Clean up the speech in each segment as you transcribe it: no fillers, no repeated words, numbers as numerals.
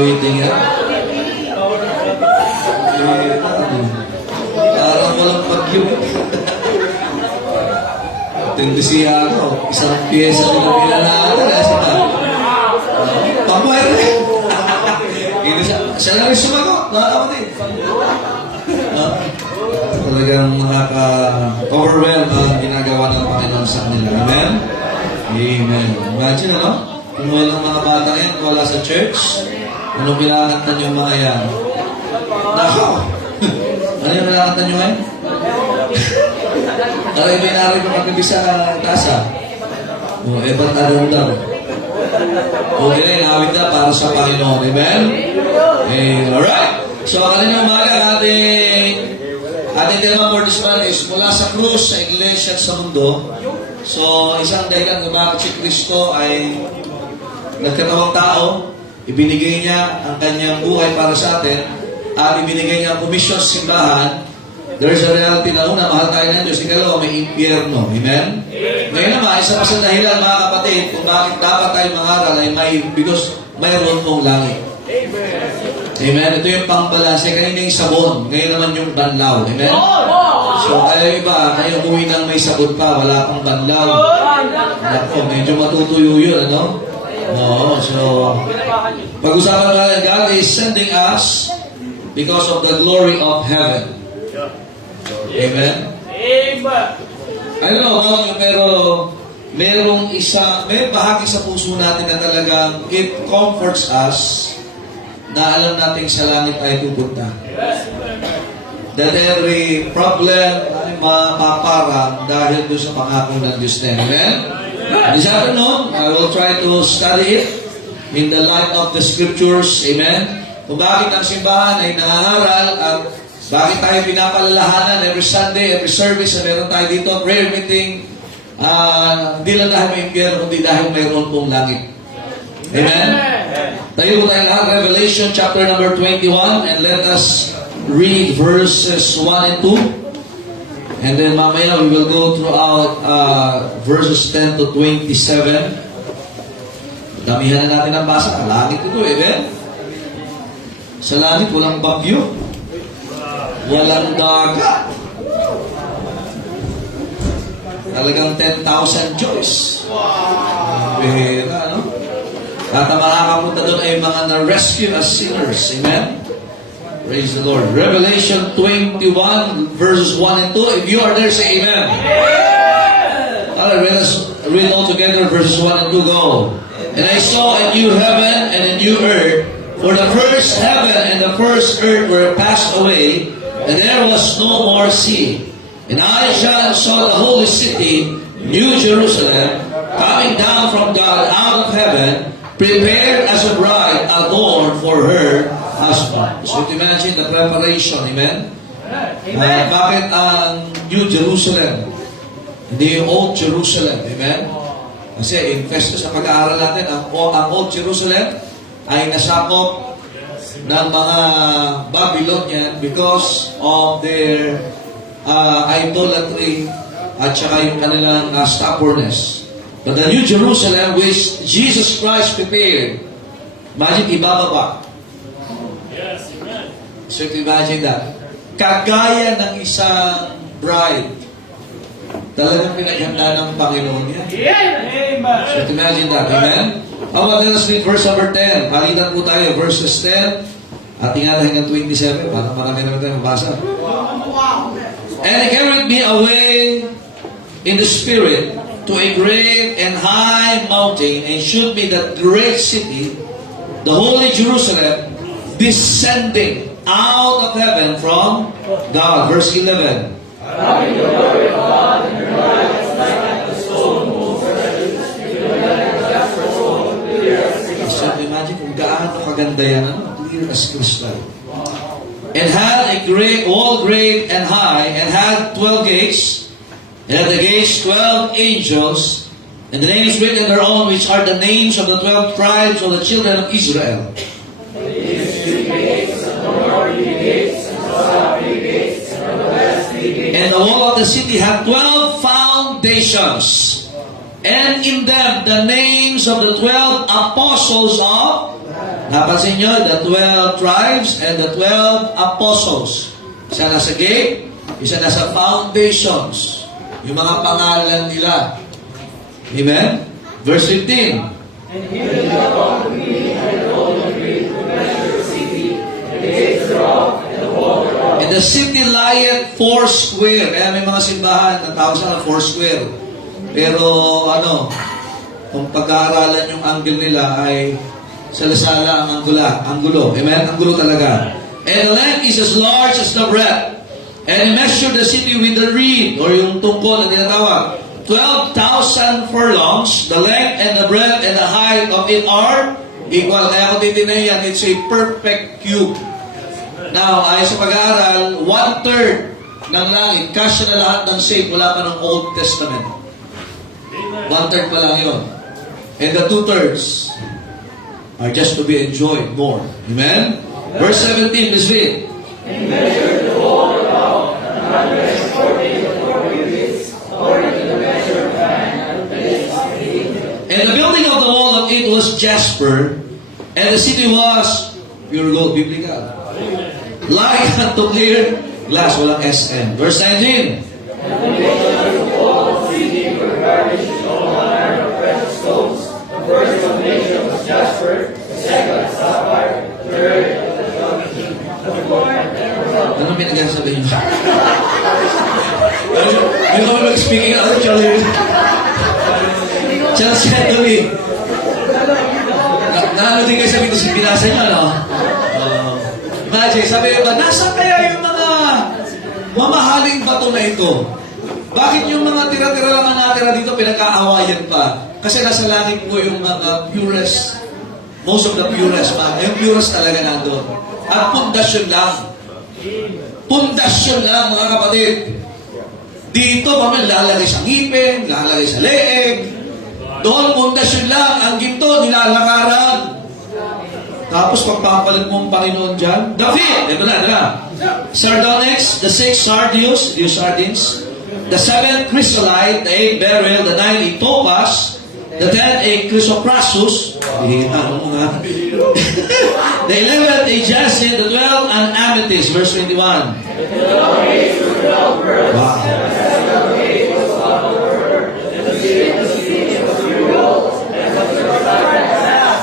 waiting yan. Parang walang pag-yung. Tindi siya ako. Isang pyesa ko na pinalaatan. Pampuher na. Siya na rin sumagot. Nakakapatid. Talagang nakaka-overwhelm ang ginagawa ng Panginoon sa kanila. Amen? Amen. Imagine, ano? Kung walang mga bata yan, wala sa church, anong pinakakanta niyo mga yan? Nako! Ano yung pinakakanta niyo ngayon? Aray, may narin mo kagabi sa tasa. O, ebat daw. Okay na, inawit na para sa Panginoon. Amen? Alright. So, kanina umaga, ating tema for this month is mula sa krus, sa iglesia at sa mundo. So, isang dahilan kung bakit si Kristo ay nagkatawang tao, ibinigay niya ang kanyang buhay para sa atin, at ibinigay niya ang komisyon sa simbahan. There's a reality na una, mahal tayo ng Diyos. Ikalawa, may impyerno. Amen? Ngayon naman, isa pa sa dahilan, mga kapatid, kung bakit dapat tayo mangaral ay because mayroon pong langit. Amen? Ito yung pangbalanse. Kanina yung sabon. Ngayon naman yung banlaw. Amen? So, kayo iba, kayo umuwi ng may sabon pa, wala pang banlaw. Ako, medyo matutuyo yun, ano? Oo, so, pag-usapan natin, God is sending us because of the glory of heaven. Amen? I don't know about you, pero may bahagi sa puso natin na talagang it comforts us na alam natin sa langit ay pupunta. That every problem ay mapaparang dahil doon sa pangako ng Diyos na. Amen? This afternoon, I will try to study it in the light of the Scriptures. Amen? Kung bakit ang simbahan ay nangaral at bakit tayo pinapalalahanan every Sunday, every service na meron tayo dito, prayer meeting, hindi lang dahil may impyerno, kundi dahil mayroon pong langit. Amen? Tayo po tayo lahat, Revelation chapter number 21, and let us read verses 1 and 2. And then mamaya we will go throughout verses 10 to 27. Damihan na natin ang basa. Langit ito, amen? Sa langit, walang bagyo. Walang dagat. Talagang 10,000 joys. Bihira, no? At ang makakapunta doon ay mga na-rescue as sinners. Amen? Praise the Lord. Revelation 21, verses 1 and 2. If you are there, say amen. Alright, let us read all together verses 1 and 2. Go. And I saw a new heaven and a new earth, for the first heaven and the first earth were passed away, and there was no more sea. And I, John, saw the holy city, New Jerusalem, coming down from God out of heaven, prepared as a bride adorned for her husband. So imagine the preparation, amen? Bakit ang New Jerusalem? Hindi yung Old Jerusalem, amen? Kasi in Festus na pag-aaral natin, ang Old Jerusalem ay nasakop ng mga Babylonian because of their idolatry at saka yung kanilang stubbornness. But the New Jerusalem which Jesus Christ prepared, imagine ibababa. Yes, amen. So imagine that. Kagaya ng isang bride, talagang pinaghanda ng Panginoon yan. Amen. So imagine that. Amen? How about let us read verse number 10. Palitan po tayo, verses 10 at tingnan hanggang 27. Parang marami naman tayo mabasa. And he carried me away in the spirit to a great and high mountain, and showed me that great city, the holy Jerusalem, descending out of heaven from God. Verse 11. So imagine kung gaano kaganda yan, clear as crystal. And had a great, all great and high, and had 12 gates, and at the gates 12 angels, and the names written thereon, which are the names of the 12 tribes of the children of Israel. And the wall of the city had 12 foundations, and in them the names of the 12 apostles of Napansin nyo, the 12 tribes and the 12 apostles. Isa nasa gate, isa nasa foundations. Yung mga pangalan nila. Amen? Verse 15. And he will come to me and all agree to measure the city, and the gates thereof, and the wall thereof. And the city lieth foursquare. Kaya may mga simbahan na tawag sa foursquare. Pero kung pag-aaralan yung angle nila ay salasala ang anggulo. Amen? Anggulo talaga. And the length is as large as the breadth. And he measured the city with the reed, or yung tungkol na tinatawag. 12,000 furlongs, the length and the breadth and the height of it are equal. Kaya kung titignan yan, it's a perfect cube. Now, ayon sa pag-aaral, 1/3 ng langit, kasya na lahat ng saint mula pa ng Old Testament. 1/3 pa lang yun. And the 2/3 are just to be enjoyed more. Amen? Verse 17, let's read. And measure the wall thereof, 144 cubits, according to the measure of man, that is 18. And the building of the wall of it was jasper, and the city was pure gold, biblical. Like unto clear glass, walang SM. Verse 19. And the nations of all the city were garnished with all manner of precious stones. The first foundation was jasper, the second sapphire, the third the fourth Anong pinagsasabi niyo? Yung kami mag-speaking out, Charlie. Charles said to me, naano din kayo sabi ito si pinasa niyo, no? Imagine, sabi ko, nasa kaya yung mga mamahaling bato na ito? Bakit yung mga tira-tira lang ang natira dito, pinag-aawayan pa? Kasi nasa langit po yung mga purest, most of the purest, yung purest talaga nandun. At pundasyon lang. Pundasyon lang, mga kapatid. Dito, kami lalagay sa ngipin, lalagay sa leeg. Doon, pundasyon lang. Ang ginto, nilalakaran. Tapos, pagpapalit mo ang Panginoon dyan. David! Ito na. Sardonyx, the 6 sardius, yung sardines. The 7 chrysolite, the 8 beryl, the 9 a topaz, the 10 a chrysoprasus, the 11 a jacinth, the 12 an amethyst, verse 21. Wow.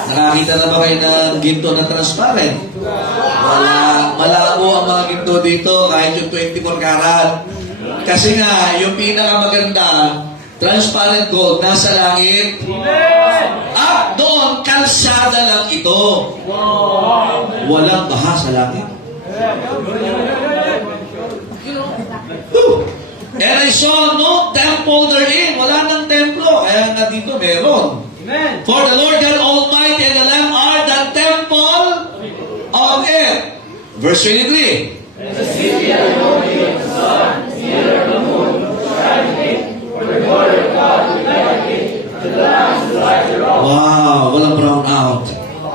Nakakita na ba kayo ng ginto na transparent? Malabo ang mga ginto dito kahit yung 24 karat. Kasi nga, yung pinakamaganda, transparent gold, nasa langit. At doon, kalsada lang ito. Walang baha sa langit. And I saw no temple therein. Wala nang templo. Kaya nga dito meron. For the Lord God Almighty and the Lamb are the temple of it. Verse 23. And the city anointing of the sun, neither the moon, shining, for the glory of God will light it, and the Lamb is the light thereof. Wow, walang brown out.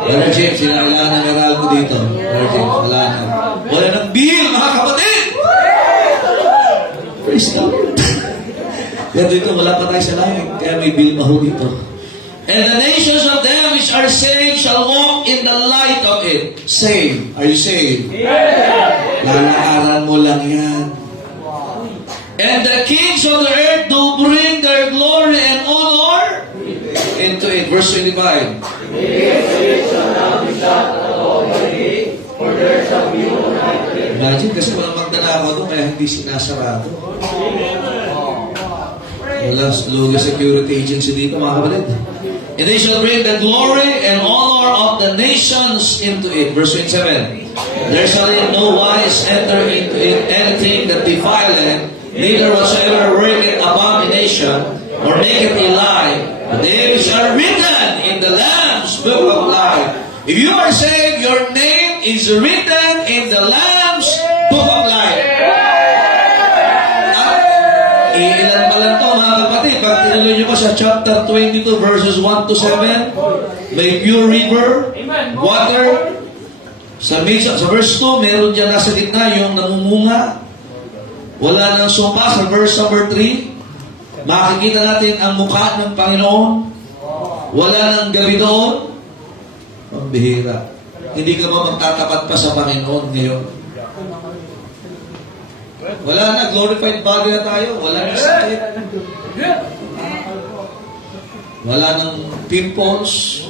Brother James, kailangan ng meral ko dito. Brother James, wala na. Wala ng bill, mga kapatid! Praise God. Kaya dito, wala pa tayo sa langit. Kaya may bill pa ho dito. And the nations of them which are saved shall walk in the light of it. Saved. Are you saved? Amen. Lalakaran mo lang yan. And the kings of the earth do bring their glory and honor into it. Verse 25. The gates of it shall not be shut at all by day, for there shall be no night there. Imagine, kasi walang magdanakaw doon, kaya hindi sinasarado. Wala security agency dito, mga kapatid. And they shall bring the glory and honor of the nations into it. Verse 27. There shall in no wise enter into it anything that defileth, neither whatsoever worketh abomination, or maketh a lie, but they which are written in the Lamb's book of life. If you are saved, your name is written in the Lamb's book of life. Ilan pa lang to, mga kapatid. Pag tinuloy nyo pa sa chapter 22 verses 1 to 7, may pure river, water. Sa verse 2, meron dyan nasa gitna yung namumunga. Wala nang sumpa. Sa verse number 3, makikita natin ang mukha ng Panginoon. Wala nang gabi doon. Pambihira. Hindi ka ba magtatapat pa sa Panginoon ngayon? Wala na, glorified body na tayo. Wala na sakit. Wala nang pimples.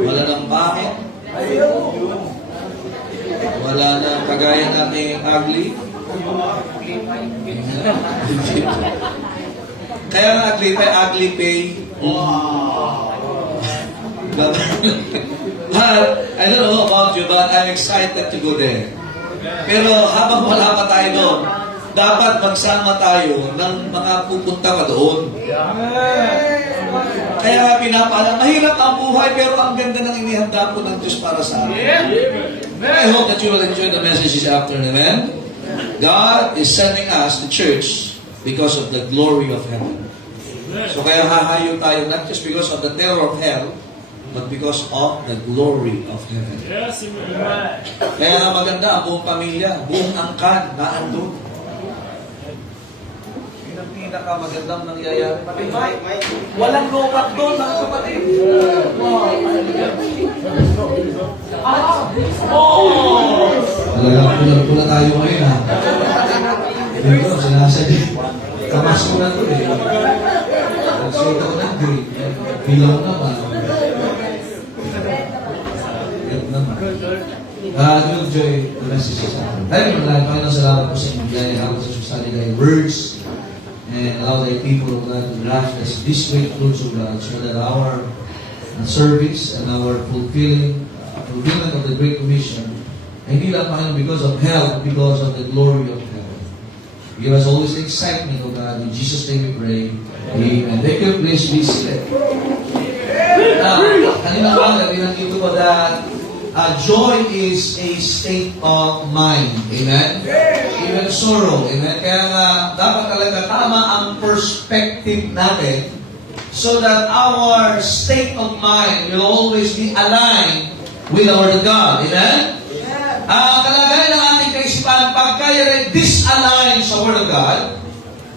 Wala nang bakit. Wala na kagaya nating ugly. Kaya nga ugly pay. I don't know about you, but I'm excited to go there. Pero habang wala pa tayo doon, dapat magsama tayo ng mga pupunta pa doon. Kaya pinapaalam, mahirap ang buhay pero ang ganda ng inihanda po ng Diyos para sa atin. I hope that you will enjoy the message this afternoon. Amen? God is sending us to church because of the glory of heaven. So kaya hahayo tayo not just because of the terror of hell, but because of the glory of heaven. Yes, amen. Kaya nga maganda ang buong pamilya, buong angkan, naandun. Yun ang pinakamagandang nangyayari. Walang lokat doon, mga kapatid. Talagang pula tayo ngayon, ha? Ito, sinasabi. Kamas ko na ito, eh. Nagsita ko ng green. Bilaw naman. You'll enjoy the message this afternoon. Tayo naman, Panginoon, salamat po sa inyo. Dahil ako sa study thy words and allow thy people, O God, to grasp this great truths of God so that our service and our fulfillment of the Great Commission ay hindi lang, Panginoon, because of health, because of the glory of heaven. Give us always excitement, O God. In Jesus' name we pray. Amen. Thank you. Please be seated. Kanina ba, binanggit ko that joy is a state of mind. Amen? Even sorrow. Amen? Kaya nga, dapat talaga tama ang perspective natin so that our state of mind will always be aligned with the Word of God. Amen? Kalagayan ng ating kaisipan, pagka yung disalign sa Word of God,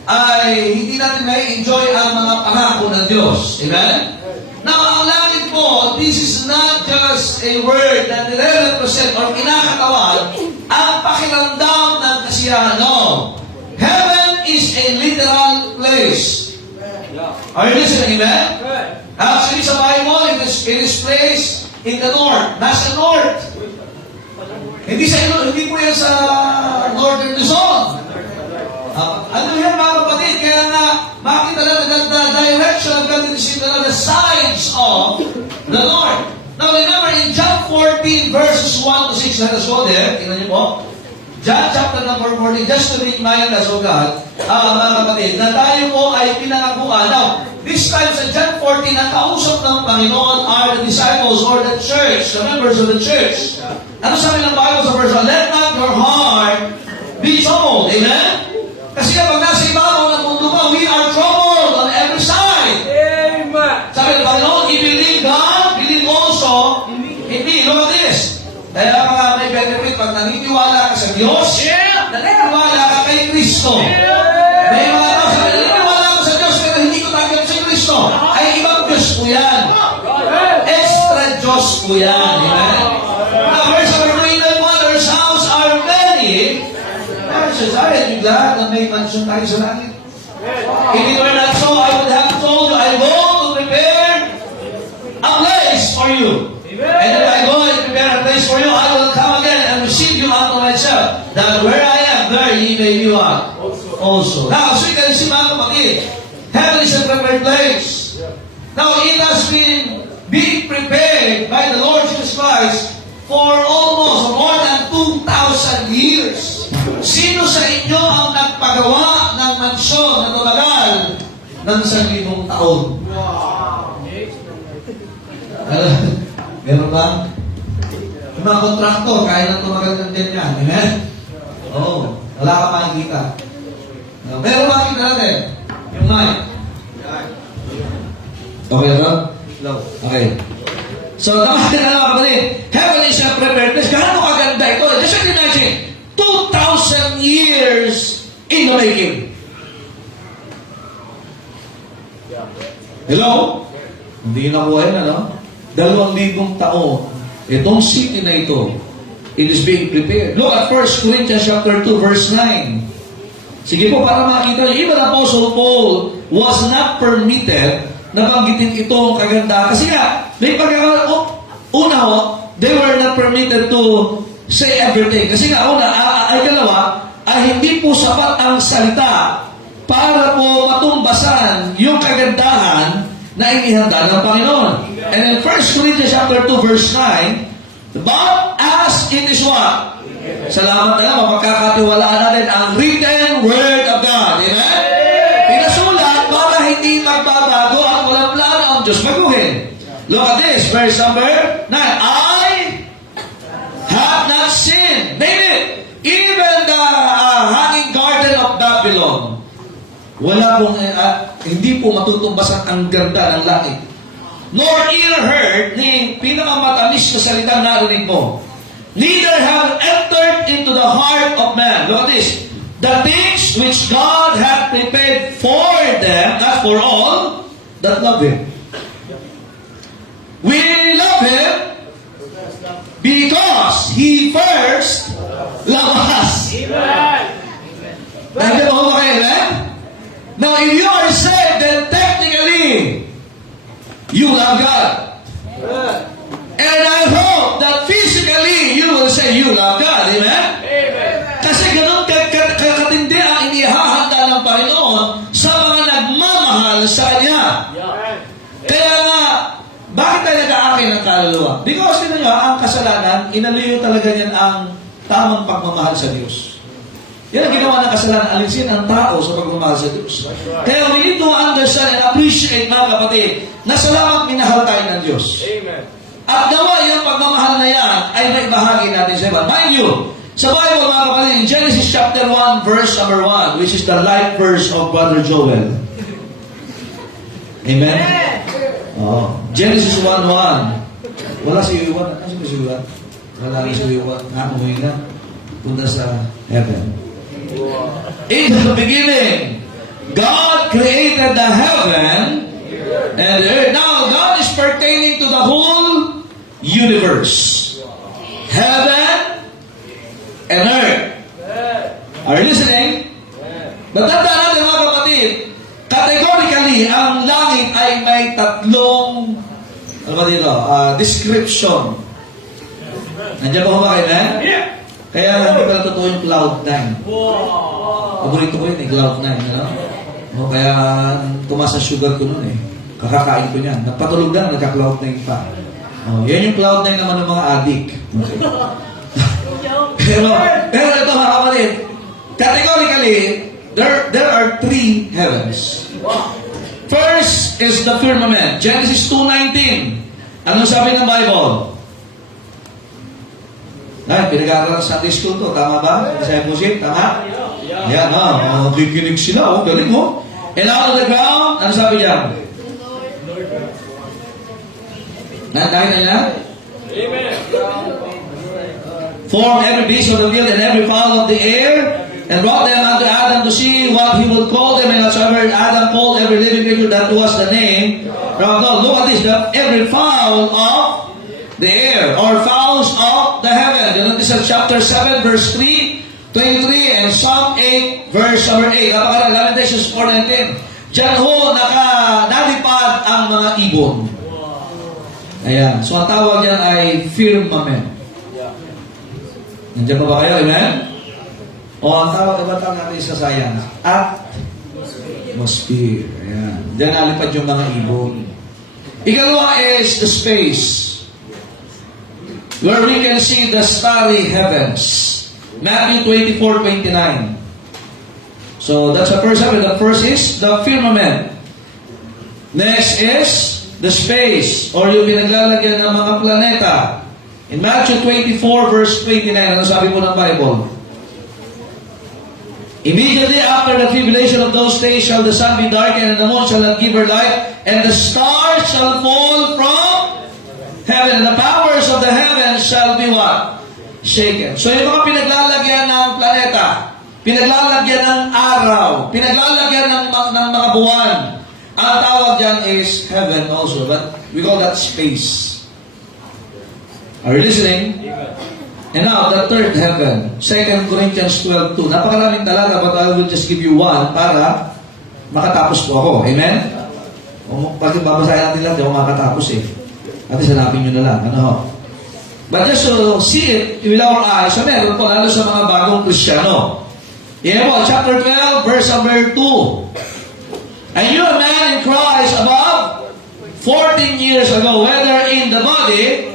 ay hindi natin may enjoy ang mga pangako ng Diyos. Amen? Now, ang langit po, this is not just a word that represent or kinakatawan ang pakiramdam ng kasiyahan. No. Heaven is a literal place. Are you listening, amen? Actually, sa Bible, it is placed in the north. Nasa north. Hindi po yan sa northern Luzon. Ano yan, mga kapatid? Kaya nga, makita natin the direction of God is in the sides of the Lord. Now, remember, in John 14, verses 1 to 6, let us go there. Tingnan niyo po. John chapter number 14, just to remind us, O God, mga kapatid, na tayo po ay pinangakuan. Now, this time sa John 14, ang kausap ng Panginoon are the disciples or the church, the members of the church. Ano sabi ng Bible sa verse 1? Let not your heart be troubled. Amen? Kasi kapag nasa ibabaw ng mundo pa, we are troubled on every side. Amen. Sabi ng Panginoon, if you believe God, believe also in me. Look at this. Kaya mga may benefit, pag naniniwala ka sa Diyos, naniniwala ka kay Kristo. May mga tao sabi, naniniwala ka sa Diyos, pero hindi ko tanggap sa Kristo. Ay ibang Diyos po yan. Extra Diyos po yan. Amen? Now, verse number 3, the Father's house are many. Says, aren't you glad na may mansion tayo sa langit? If it were not so, I would have told you, I go to prepare a place for you. And if I go and prepare a place for you, I will come again and receive you unto myself, that where I am, there ye may be what? Also. Now, so you can see, mga kapatid, heaven is a prepared place. Now, it has been being prepared by the Lord Jesus Christ for almost more than 2,000 years. Sino sa inyo ang nagpagawa ng mansyon na tumagal ng 1,000 taon? Meron ba? Yung mga kontraktor, kaya nang tumagal ng din yan. Amen? Oo. Wala ka makikita. Meron ba kita natin? Yung mic. Okay na ba? Okay. So, naman na mga kapatid, heaven is a prepared place. Gaano kaganda ito? Just imagine, 2,000 years in the making. Hello? Hindi na po yan, ano? 2,000 taon Itong city na ito, it is being prepared. Look at 1 Corinthians chapter 2, verse 9. Sige po, para makita nyo, even Apostle Paul was not permitted na banggitin itong kagandahan. Kasi nga, may una ho, they were not permitted to say everything. Kasi nga, ay dalawa, ay hindi po sapat ang salita para po matumbasan yung kagandahan na inihanda ng Panginoon. And in 1 Corinthians chapter 2, verse 9, but as it is what? Salamat na lang, mapagkakatiwalaan natin ang written word of God. Amen? Pinasulat para hindi magbabago at walang plano ang Diyos baguhin. Look at this, verse number 9. I have not sinned. Name it. Even the hanging garden of Babylon. Wala pong, hindi po matutumbasan ang ganda ng langit. Nor ear heard, ni pinakamatamis na salitang narinig mo. Neither have entered into the heart of man. Look at this. The things which God hath prepared for them, not for all, that love Him. We love Him because He first loved us. Nandiyan ako ba kayo, amen? Now, if you are saved, then technically, you love God. And I hope that physically, you will say you love God. Amen? Kasi ganun katindi ang inihahanda ng Panginoon sa mga nagmamahal sa Kanya. Kaya nga, bakit tayo nag-aakay ng kaluluwa? Because, tinan nyo, ang kasalanan, inaluyo talaga niyan ang tamang pagmamahal sa Diyos. Yan ang ginawa ng kasalanan, alisin ang tao sa pagmamahal sa Diyos. Kaya we need to understand and appreciate, mga kapatid, na salamat minahal tayo ng Diyos. Amen. At gawa yung pagmamahal na yan ay may bahagi natin sa iba. Mind you, sa Bible, mga kapatid, in Genesis chapter 1, verse number 1, which is the life verse of Brother Joel. Amen? Oh. Genesis 1:1. Wala si Iwan. Ano si Iwan? Wala si Iwan. Umuwi na. Punta sa heaven. In the beginning, God created the heaven and the earth. Now, God is pertaining to the whole universe. Heaven and earth. Are you listening? Natandaan natin, mga kapatid, categorically, ang langit ay may tatlong description. Nandiyan ba kayo, eh? Kaya hindi pala totoo yung cloud nine. Paborito ko yun, cloud nine. Ano? O, kaya tumasa sugar ko nun eh. Kakakain ko niyan. Nagpatulog na, nagka-cloud nine pa. O, yan yung cloud nine naman ng mga addict. Okay. pero ito, mga kapatid, categorically, there are three heavens. First is the firmament. Genesis 2:19. Ano sabi ng Bible? Ay, pinag-aaral sa Sunday school to. Tama ba? Discipleship, tama? Yan, kikinig sila. Galing mo. And out of the ground, ano sabi diyan? Nandahin na niya? Amen. Formed every beast of the field and every fowl of the air, and brought them unto Adam to see what he would call them. And whatsoever Adam called every living creature, that was the name from God. Look at this, every fowl of the air, or fowls of the heaven. This is chapter 7, verse 3, 23, and Psalm 8, verse number 8. Lamentations 4:19. Diyan ho, nalipad ang mga ibon. Ayan. So, ang tawag yan ay firmament. Nandiyan pa ba kayo? Amen? O, ang tawag natin sa science, atmosphere. Ayan. Diyan nalipad yung mga ibon. Ikalawa is the space, where we can see the starry heavens. Matthew 24:29. So, that's the first heaven. The first is the firmament. Next is the space, or yung pinaglalagyan ng mga planeta. In Matthew 24, verse 29, ano sabi po ng Bible? Immediately after the tribulation of those days shall the sun be darkened, and the moon shall not give her light, and the stars shall fall from heaven, and the powers of the heavens shall be what? Shaken. So yung mga pinaglalagyan ng planeta, pinaglalagyan ng araw, pinaglalagyan ng mga buwan, ang tawag dyan is heaven also, but we call that space. Are you listening? And now, the third heaven, 2 Corinthians 12:2. Napakaraming talaga, but I will just give you one para makatapos po ako. Amen? Pag babasahin natin lang, di ako makatapos eh. At hanapin nyo na lang. Ano ho? But just to see it with our eyes, so meron po lalo sa mga bagong Kristiyano. Yeah po, chapter 12, verse number 2. I knew a man in Christ above 14 years ago, whether in the body,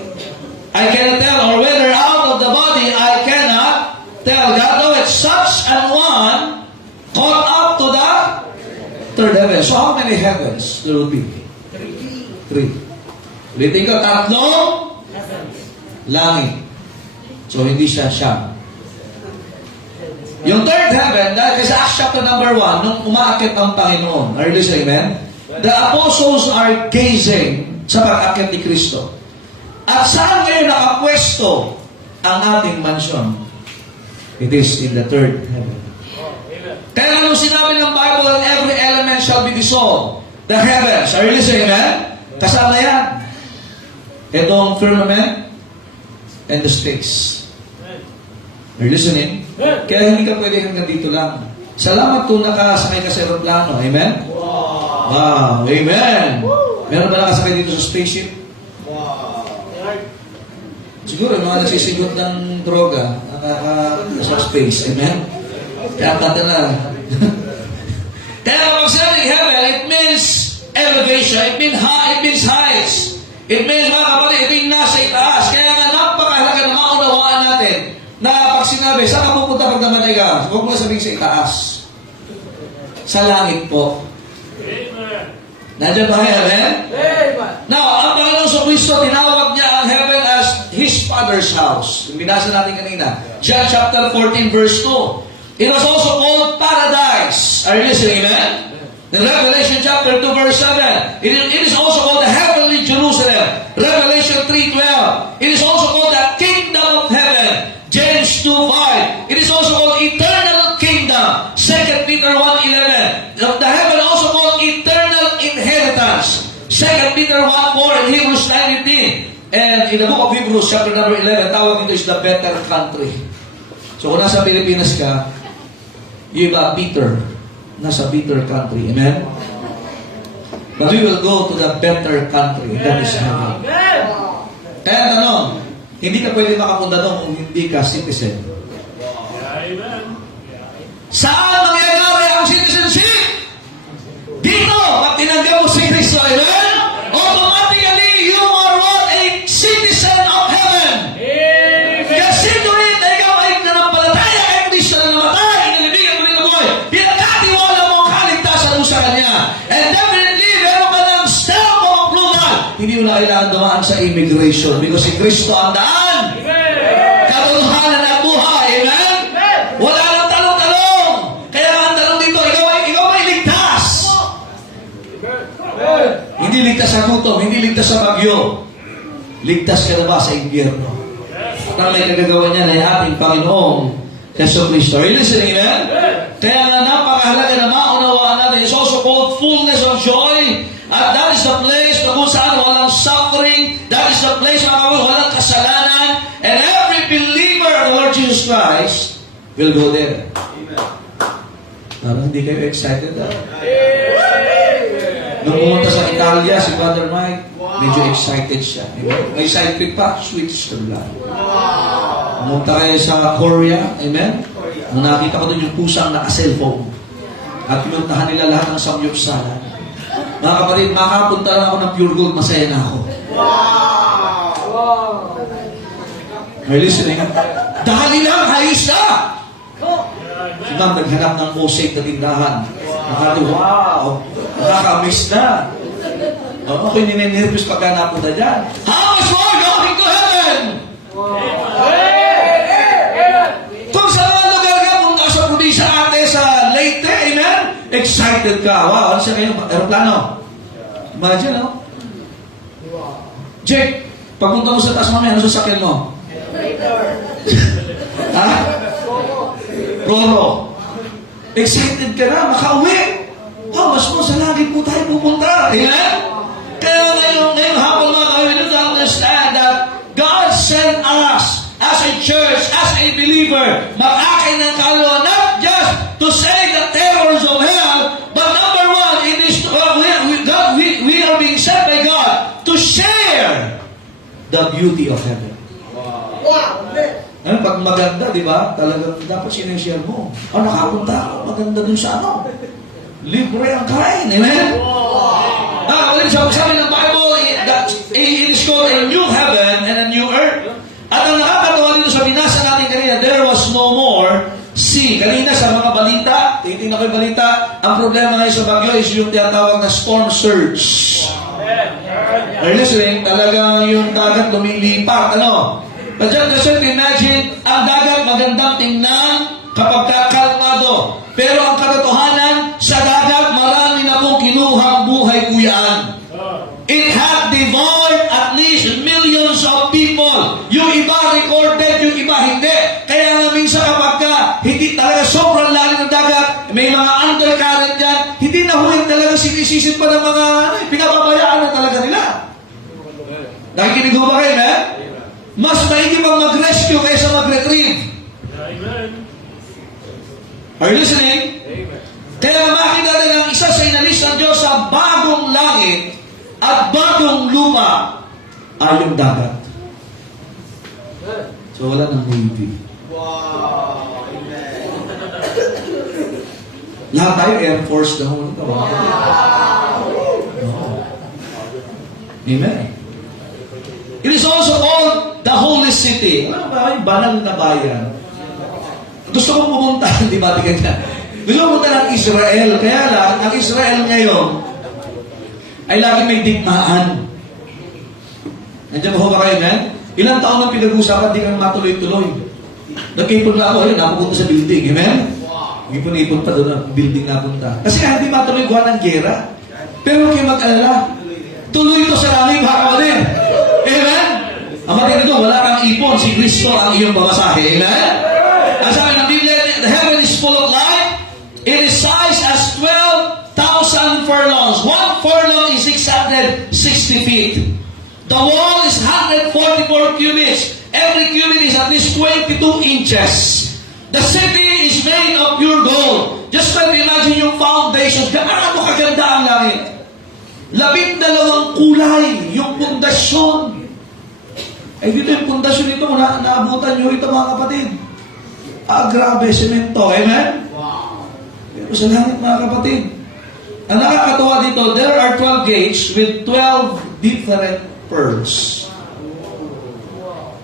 I cannot tell, or whether out of the body, I cannot tell. God knoweth such an one caught up to the third heaven. So how many heavens there will be? 3. Ulitin ko, 3 langit. So hindi siya siyam. Yung third heaven, dahil sa Acts chapter number 1, nung umaakit ang Panginoon, are you listening, amen? The apostles are gazing sa pag-akit ni Kristo. At saan ngayon nakapwesto ang ating mansion? It is in the third heaven. Kaya nung sinabi ng Bible that every element shall be dissolved, the heavens, are you listening, amen? Kasama yan. Itong firmament and the space. Are you listening? Kaya hindi ka pwede hanggang dito lang. Salamat kung nakasakay ka sa aeroplano. Amen? Wow. Amen. Meron ba nakasakay dito sa spaceship? Siguro, mga nasisigot ng droga, sa space. Amen? Kaya kata na. Kaya pag sabing heaven, it means elevation. It means high. It means heights. It means, mga kapatid, it means nasa itaas. Kaya nga napakahalaga na maunawaan natin na pag sinabi, saan ka pupunta pag namatay ka? Huwag mo sabihin sa itaas. Sa langit po. Nandiyan ba kayo, amen? Now, ang Panginoon sa Kristo, tinawag niya ang heaven as His Father's house. Yung binasa natin kanina. John chapter 14, verse 2. It was also called paradise. Are you listening, amen? In Revelation chapter 2, verse 7, it is also called the heavenly Jerusalem. Revelation 3:12. It is also called the kingdom of heaven. James 2:5. It is also called eternal kingdom. 2 Peter 1:11. The heaven also called eternal inheritance. 2 Peter 1:4 and Hebrews 9:15. And in the book of Hebrews chapter number 11, tawag nito is the better country. So kung nasa Pilipinas ka, you have Peter. Nasa better country. Amen? But we will go to the better country. That is heaven. Kaya tanong, hindi ka pwede makapunta doon kung hindi ka citizen. Saan mangyayari ang citizenship? Dito, pag tinanggap mo si Kristo, amen? Automatically, you are what? A citizen of heaven. Kasi doon na ikaw ay nanampalataya kay Kristo na namatay, inalibigan mo rin ang buhay. Pinagkatiwala mo ang kaligtasan mo sa Kanya. And definitely, meron ka ng stamp of approval. Hindi mo na kailangan dumaan sa immigration because si Kristo ang daan. Katotohanan at buhay. Amen? Wala nang talong-talong. Kaya ang talong dito, ikaw ay ligtas. Hindi ligtas sa gutom, hindi ligtas sa bagyo. Ligtas ka na ba sa impyerno? At may kagagawa niya na ating Panginoong Yesu Cristo. Are you listening, amen? Kaya nga napakahalaga na maunawaan natin. It's also called fullness of joy. At that is the place na kung saan walang suffering. That is the place na walang kasalanan. And every believer of the Lord Jesus Christ will go there. Parang hindi kayo excited, ha? Nung pumunta sa Italia, si Brother Mike, medyo excited siya. May side trip pa, Switzerland. Pumunta kayo sa Korea, amen? Nung nakita ko doon yung pusang naka-cellphone. At pinuntahan nila lahat ng samyupsalan. Mga kapatid, makapunta lang ako ng pure gold, masaya na ako. Are you listening? Dali lang, ayos na! Si Ma'am, naghanap ng mosaic na tindahan. Nakati, wow! Nakaka-miss na. Ako'y ninenervous pagka napunta dyan. How much more going to heaven? Kung sa mga lugar ka, punta ka sa probinsya ate, sa Leyte, amen? Excited ka. Wow, ano siya kayo? Aeroplano. Imagine, no? Jake, pagpunta mo sa taas mamaya, ano sasakyan mo? Ha? Roro. Excited ka na, makauwi. Oh, mas mo sa langit po tayo pupunta. Amen? Kaya ngayon hapon mga kami, we need to understand that God sent church, as a believer, mag-akay ng kaluluwa, not just to save the terrors of hell, but number one, it is we are being sent by God to share the beauty of heaven. Ano, pag maganda, di ba? Talagang dapat sinishare mo. Nakapunta ako, maganda dun sa ano. Libre ang kain, amen? Sabi ng Bible, it is called a new heaven and a new earth. At ang nakakatawa dito sa binasa natin kanina, there was no more sea. Kanina sa mga balita, titingnan ko yung balita, ang problema ngayon sa Bagyo is yung tinatawag na storm surge. Are you listening? Talagang yung dagat lumilipat, ano? But just imagine, ang dagat magandang tingnan kapag kalmado. Pero ang katotohanan, sa dagat marami na pong kinuhang buhay kuyaan. It had devoured at least millions of people. Yung iba recorded, yung iba hindi. Kaya nga minsan kapag hindi talaga sobrang lalim ng dagat, may mga undercurrent yan, hindi na huwag talaga sinisisit pa ng mga pinababayaan na talaga nila. Nakikinig mo ba kayo, man? Mas maigi pang mag-rescue kaysa mag-retrieve. Are you listening? Kaya makita natin ang isa sa inalis ng Diyos sa bagong langit at bagong lupa ay yung dagat. So wala nang Navy. Wow! Amen. Lahat tayo Air Force na huli. Wow! Amen. It is also called the Holy City. Ano ba? Yung banal na bayan. Gusto kong pumunta, di ba? Gusto kong pumunta ng Israel. Kaya lang, ang Israel ngayon ay lagi may digmaan. Nandiyan ba ba kayo, man? Ilang taon ang pinag-usapan, di kang matuloy-tuloy. Nag-ipon na ako, napupunta sa building. Amen? Ipon-ipon pa doon ang building napunta. Kasi hindi matuloy gawa ng gera. Pero huwag kayo mag-alala. Tuloy ito sa langit, baka pa din. Amen? Ang matindi ito, wala kang ipon. Si Kristo ang iyong pamasahe. Amen? Ang sabi ng Biblia, the heaven is full of light. It is sized as 12,000 furlongs. One furlong is 660 feet. The wall is 144 cubits. Every cubit is at least 22 inches. The city is made of pure gold. Just try to imagine yung foundations. Gaano mo kaganda ang langit? 12 kulay yung pundasyon. Ay dito yung pundasyon nito, naabutan nyo ito mga kapatid. Grabe, semento. Amen? Pero sa langit mga kapatid, ang nakakatawa dito, there are 12 gates with 12 different pearls.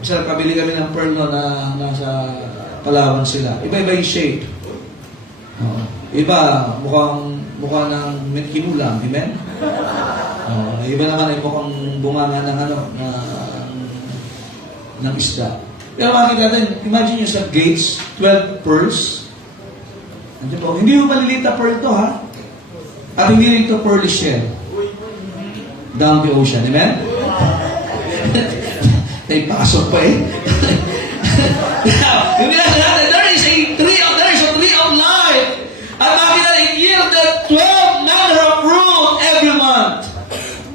Isa, kabili kami ng pearl no, na nasa Palawan sila. Iba-iba yung shape. Iba, mukhang ng kinulang. Amen? Iba naman ay mukhang bumanga ng ng isda. Pero makikita natin, imagine nyo sa gates, 12 pearls. Hindi mo maliliit na pearl to, ha? At hindi rin ito pearly shell. Down the ocean. Amen? May pasok pa eh. There is a tree of life. At makita na, it yielded 12 manner of fruit every month.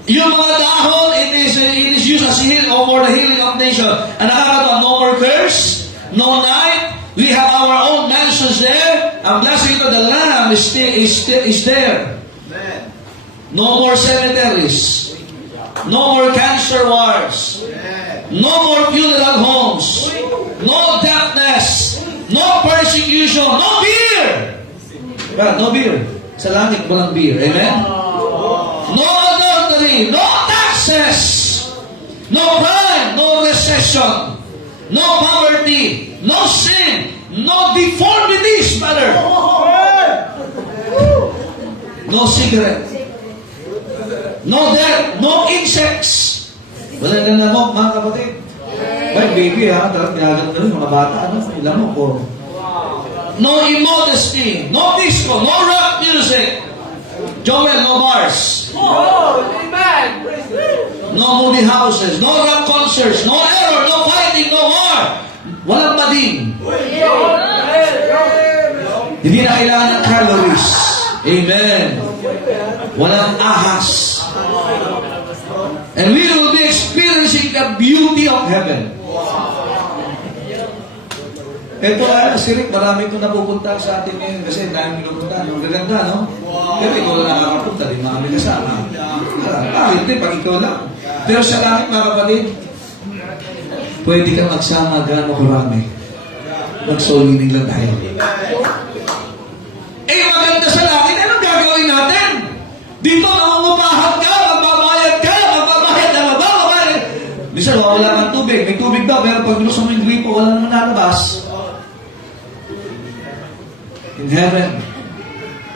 Yung mga dahon, it is used as for the healing of nation. And nakakatawa, no more curse, no night. We have our own mansions there. Ang blessing of the Lamb is there. No more cemeteries. No more cancer wards. No more funeral homes. No deafness. No persecution. No beer. No beer. Sa langit walang beer. Amen? No adultery. No taxes. No crime. No recession. No poverty. No sin. No deformities, brother. No cigarette. No death. No insects. Wala na mo, mga kapatid. Ay, baby ha, talagang ginagano na rin, mga bata, ilan mo po. No immodesty, no disco, no rock music. Joel, no bars. Amen. No movie houses, no rock concerts, no error, no fighting, no war. Walang mading. Hindi na kailangan ng calories. Amen. Walang ahas. And we will be experiencing the beauty of heaven. Ito si Rick, marami ko napupunta sa atin ngayon kasi dahil pinupunta. Ang gaganda, no? Pero ikaw lang nakakapunta, di mga kami kasama. Hindi, pag ikaw lang. Pero sa langit, mga kapatid, pwede kang magsama gaano karami. Mag-solining lang tayo. Eh, maganda sa langit, anong gagawin natin? Dito, nangungupahan ka, magbabayad ka, magbabayad. Minsan, wala kang tubig. May tubig daw, pero pag binuksan mo yung gripo, wala naman nalabas. In heaven,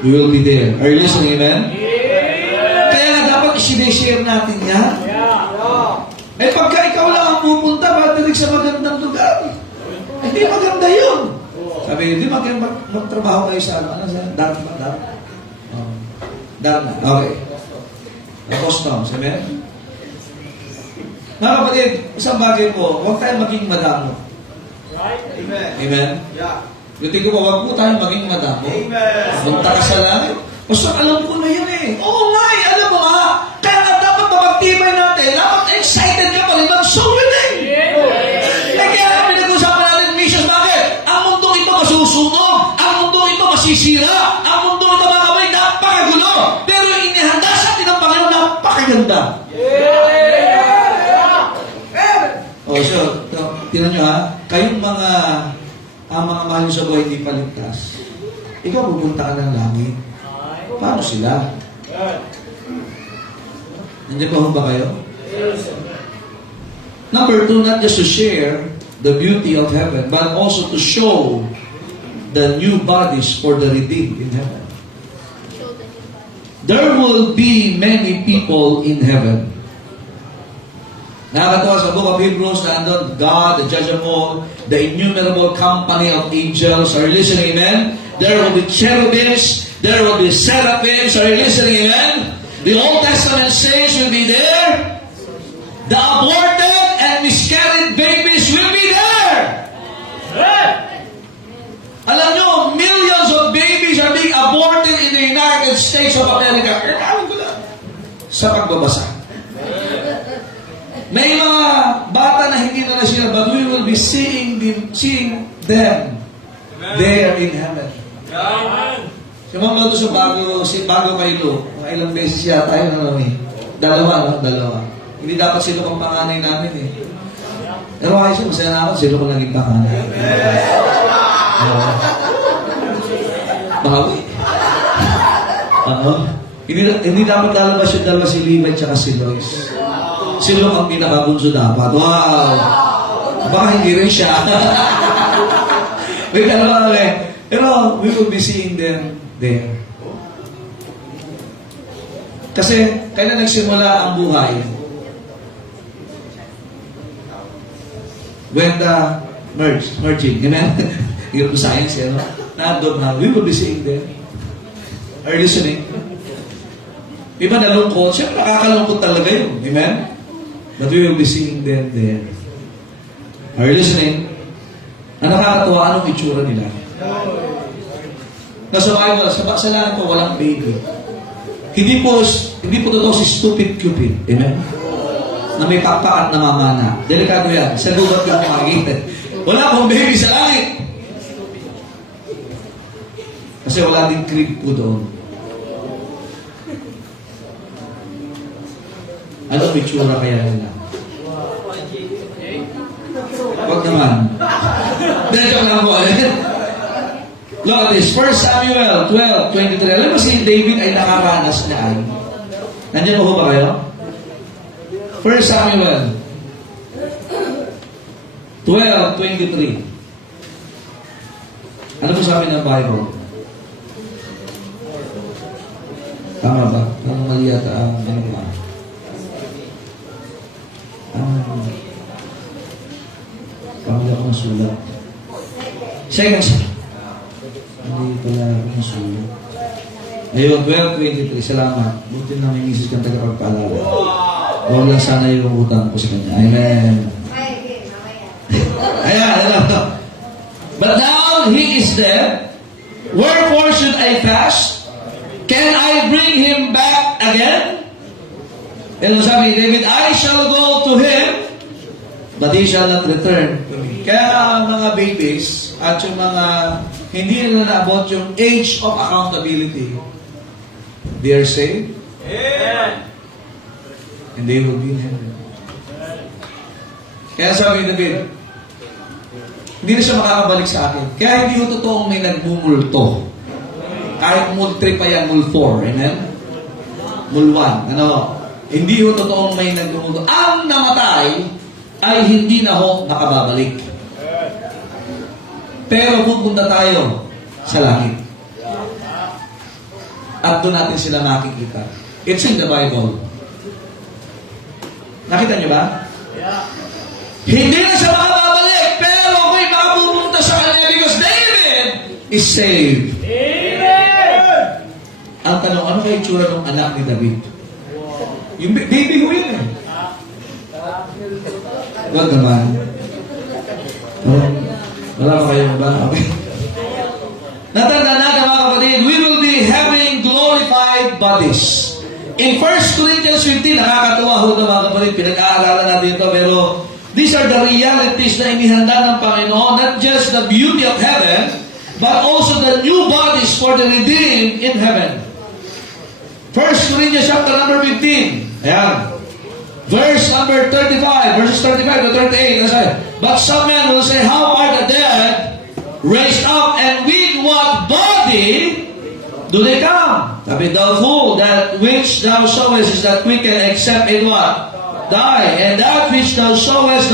we will be there. Are you listening, amen? Kaya nga dapat i-share natin yan. Eh pagka ikaw lang ang pupunta, batilig sa magandang lugar. Hindi maganda yun. Sabi, hindi magtrabaho kayo sa ano sa Dharma. Dharma. Okay. Customs, amen? Mga kapatid, isang bagay po, huwag tayong maging madamo. Amen. Amen? Yeah. Buti ko, huwag po tayong maging madamo. Amen. Punta ka sa langit. Basta alam ko na yun eh. Oo nga eh, alam mo ha. Kaya nga dapat mapagtibay natin. Dapat excited ka pa rin mag-soul winning. Eh kaya nga pinag-usapan natin missions. Bakit? Ang mundo ito masusunog. Ang mundo ito masisira. Ang mundo ito mga kamay napakagulo. Pero yung inihanda sa atin ng Panginoon napakaganda. Oh, so, tinan nyo ha. Kayong mga mahal nyo sa buhay hindi paligtas. Ikaw pupunta ka ng langit. Paano sila? Nandiyan pa ba kayo? Number 2, not just to share the beauty of heaven, but also to show the new bodies for the redeemed in heaven. There will be many people in heaven. Nakakatawa sa book of Hebrews, nandun, God, the judge of all, the innumerable company of angels. Are you listening, amen? There will be cherubims, there will be seraphims. Are you listening, amen? The Old Testament saints will be there. The aborted and miscarried babies will be there. Alam nyo, millions of babies are being aborted in the United States of America. Alam ko lang. Sa pagbabasa. May mga bata na hindi na sila, but we will be seeing them there in heaven. Si Mama doon sa bago kayo, mga ilang beses yata yun, ano eh. Dalawa. Hindi dapat sila pang panganay namin eh. Pero ayos yun, masaya na ako, sila ko naging panganay. Bahawi. Hindi dapat lalabas yung dalawa si Levi at si Lois. Sila ang pinakabunso dapat. Wow! Baka hindi rin siya. May dalawa kami. Pero we will be seeing them there. Kasi kailan nagsimula ang buhay? When the merging. Amen? Hirap sa science, ano? Nandun na. We will be seeing them. Are you listening? Iba nalungkot. Siyempre nakakalungkot talaga yun. Amen? But we will be seeing them there. Are you listening? Ang nakakatawa, anong itsura nila? Nasa Bible, sa langit po, walang baby. Hindi po totoo si stupid Cupid. Amen? Na may pakpak at namamana. Delikado yan. Sa gubat yung makikita. Wala pong baby sa langit. Kasi wala din creep po doon. Anong itsura kaya nila? Huwag naman. Dito lang po. Look at this. 1 Samuel 12:23. Alam mo si David ay nakaranas na. Nandiyan mo ba kayo? 1 Samuel 12:23. Ano po sabi ng Bible? Tama ba? Ano mali yata ang ano ba? Pamilya ko ng sulat. Second. Hindi pala ako ng sulat. Ayun, 12:23. Salamat. Buti na may misis kang tagapagpaalala. Huwag lang sana yung utang ko sa kanya. Amen. Ayan. But now he is dead. Wherefore should I fast? Can I bring him back again? And sabi ni David, I shall go to him, but he shall not return to me. Kaya mga babies, at yung mga hindi nila naabot yung age of accountability, they are saved and they will be in heaven. Kaya sabi ni David, hindi na siya makakabalik sa akin. Kaya hindi ko totoong may nagmumulto. Kahit mul 3 pa yan, mul 4. Amen? Mul 1. Ano? Hindi ko totoong may nagmumulto. Ang namatay ay hindi na ho nakababalik. Pero pupunta tayo sa langit. At doon natin sila makikita. It's in the Bible. Nakita niyo ba? Hindi na siya makababalik, pero ako'y makapupunta sa kanya because David is saved. Ang tanong, ano kaya itsura ng anak ni David? Yung baby ko yun eh. Wag naman. Oh, wala pa kayo ba? Okay. Natanda natin mga kapatid, we will be having glorified bodies. In 1 Corinthians 15, nakakatuwa ho ito mga kapatid, pinag-aaralan natin ito, pero these are the realities na inihanda ng Panginoon, not just the beauty of heaven, but also the new bodies for the redeemed in heaven. 1 Corinthians chapter number 15. Ayan. Verse number 35. Verses 35 to 38. Sabi, but some men will say, how are the dead raised up, and with what body do they come? Sabi, thou fool, that which thou sowest is that quicken, except in what? Die. And that which thou sowest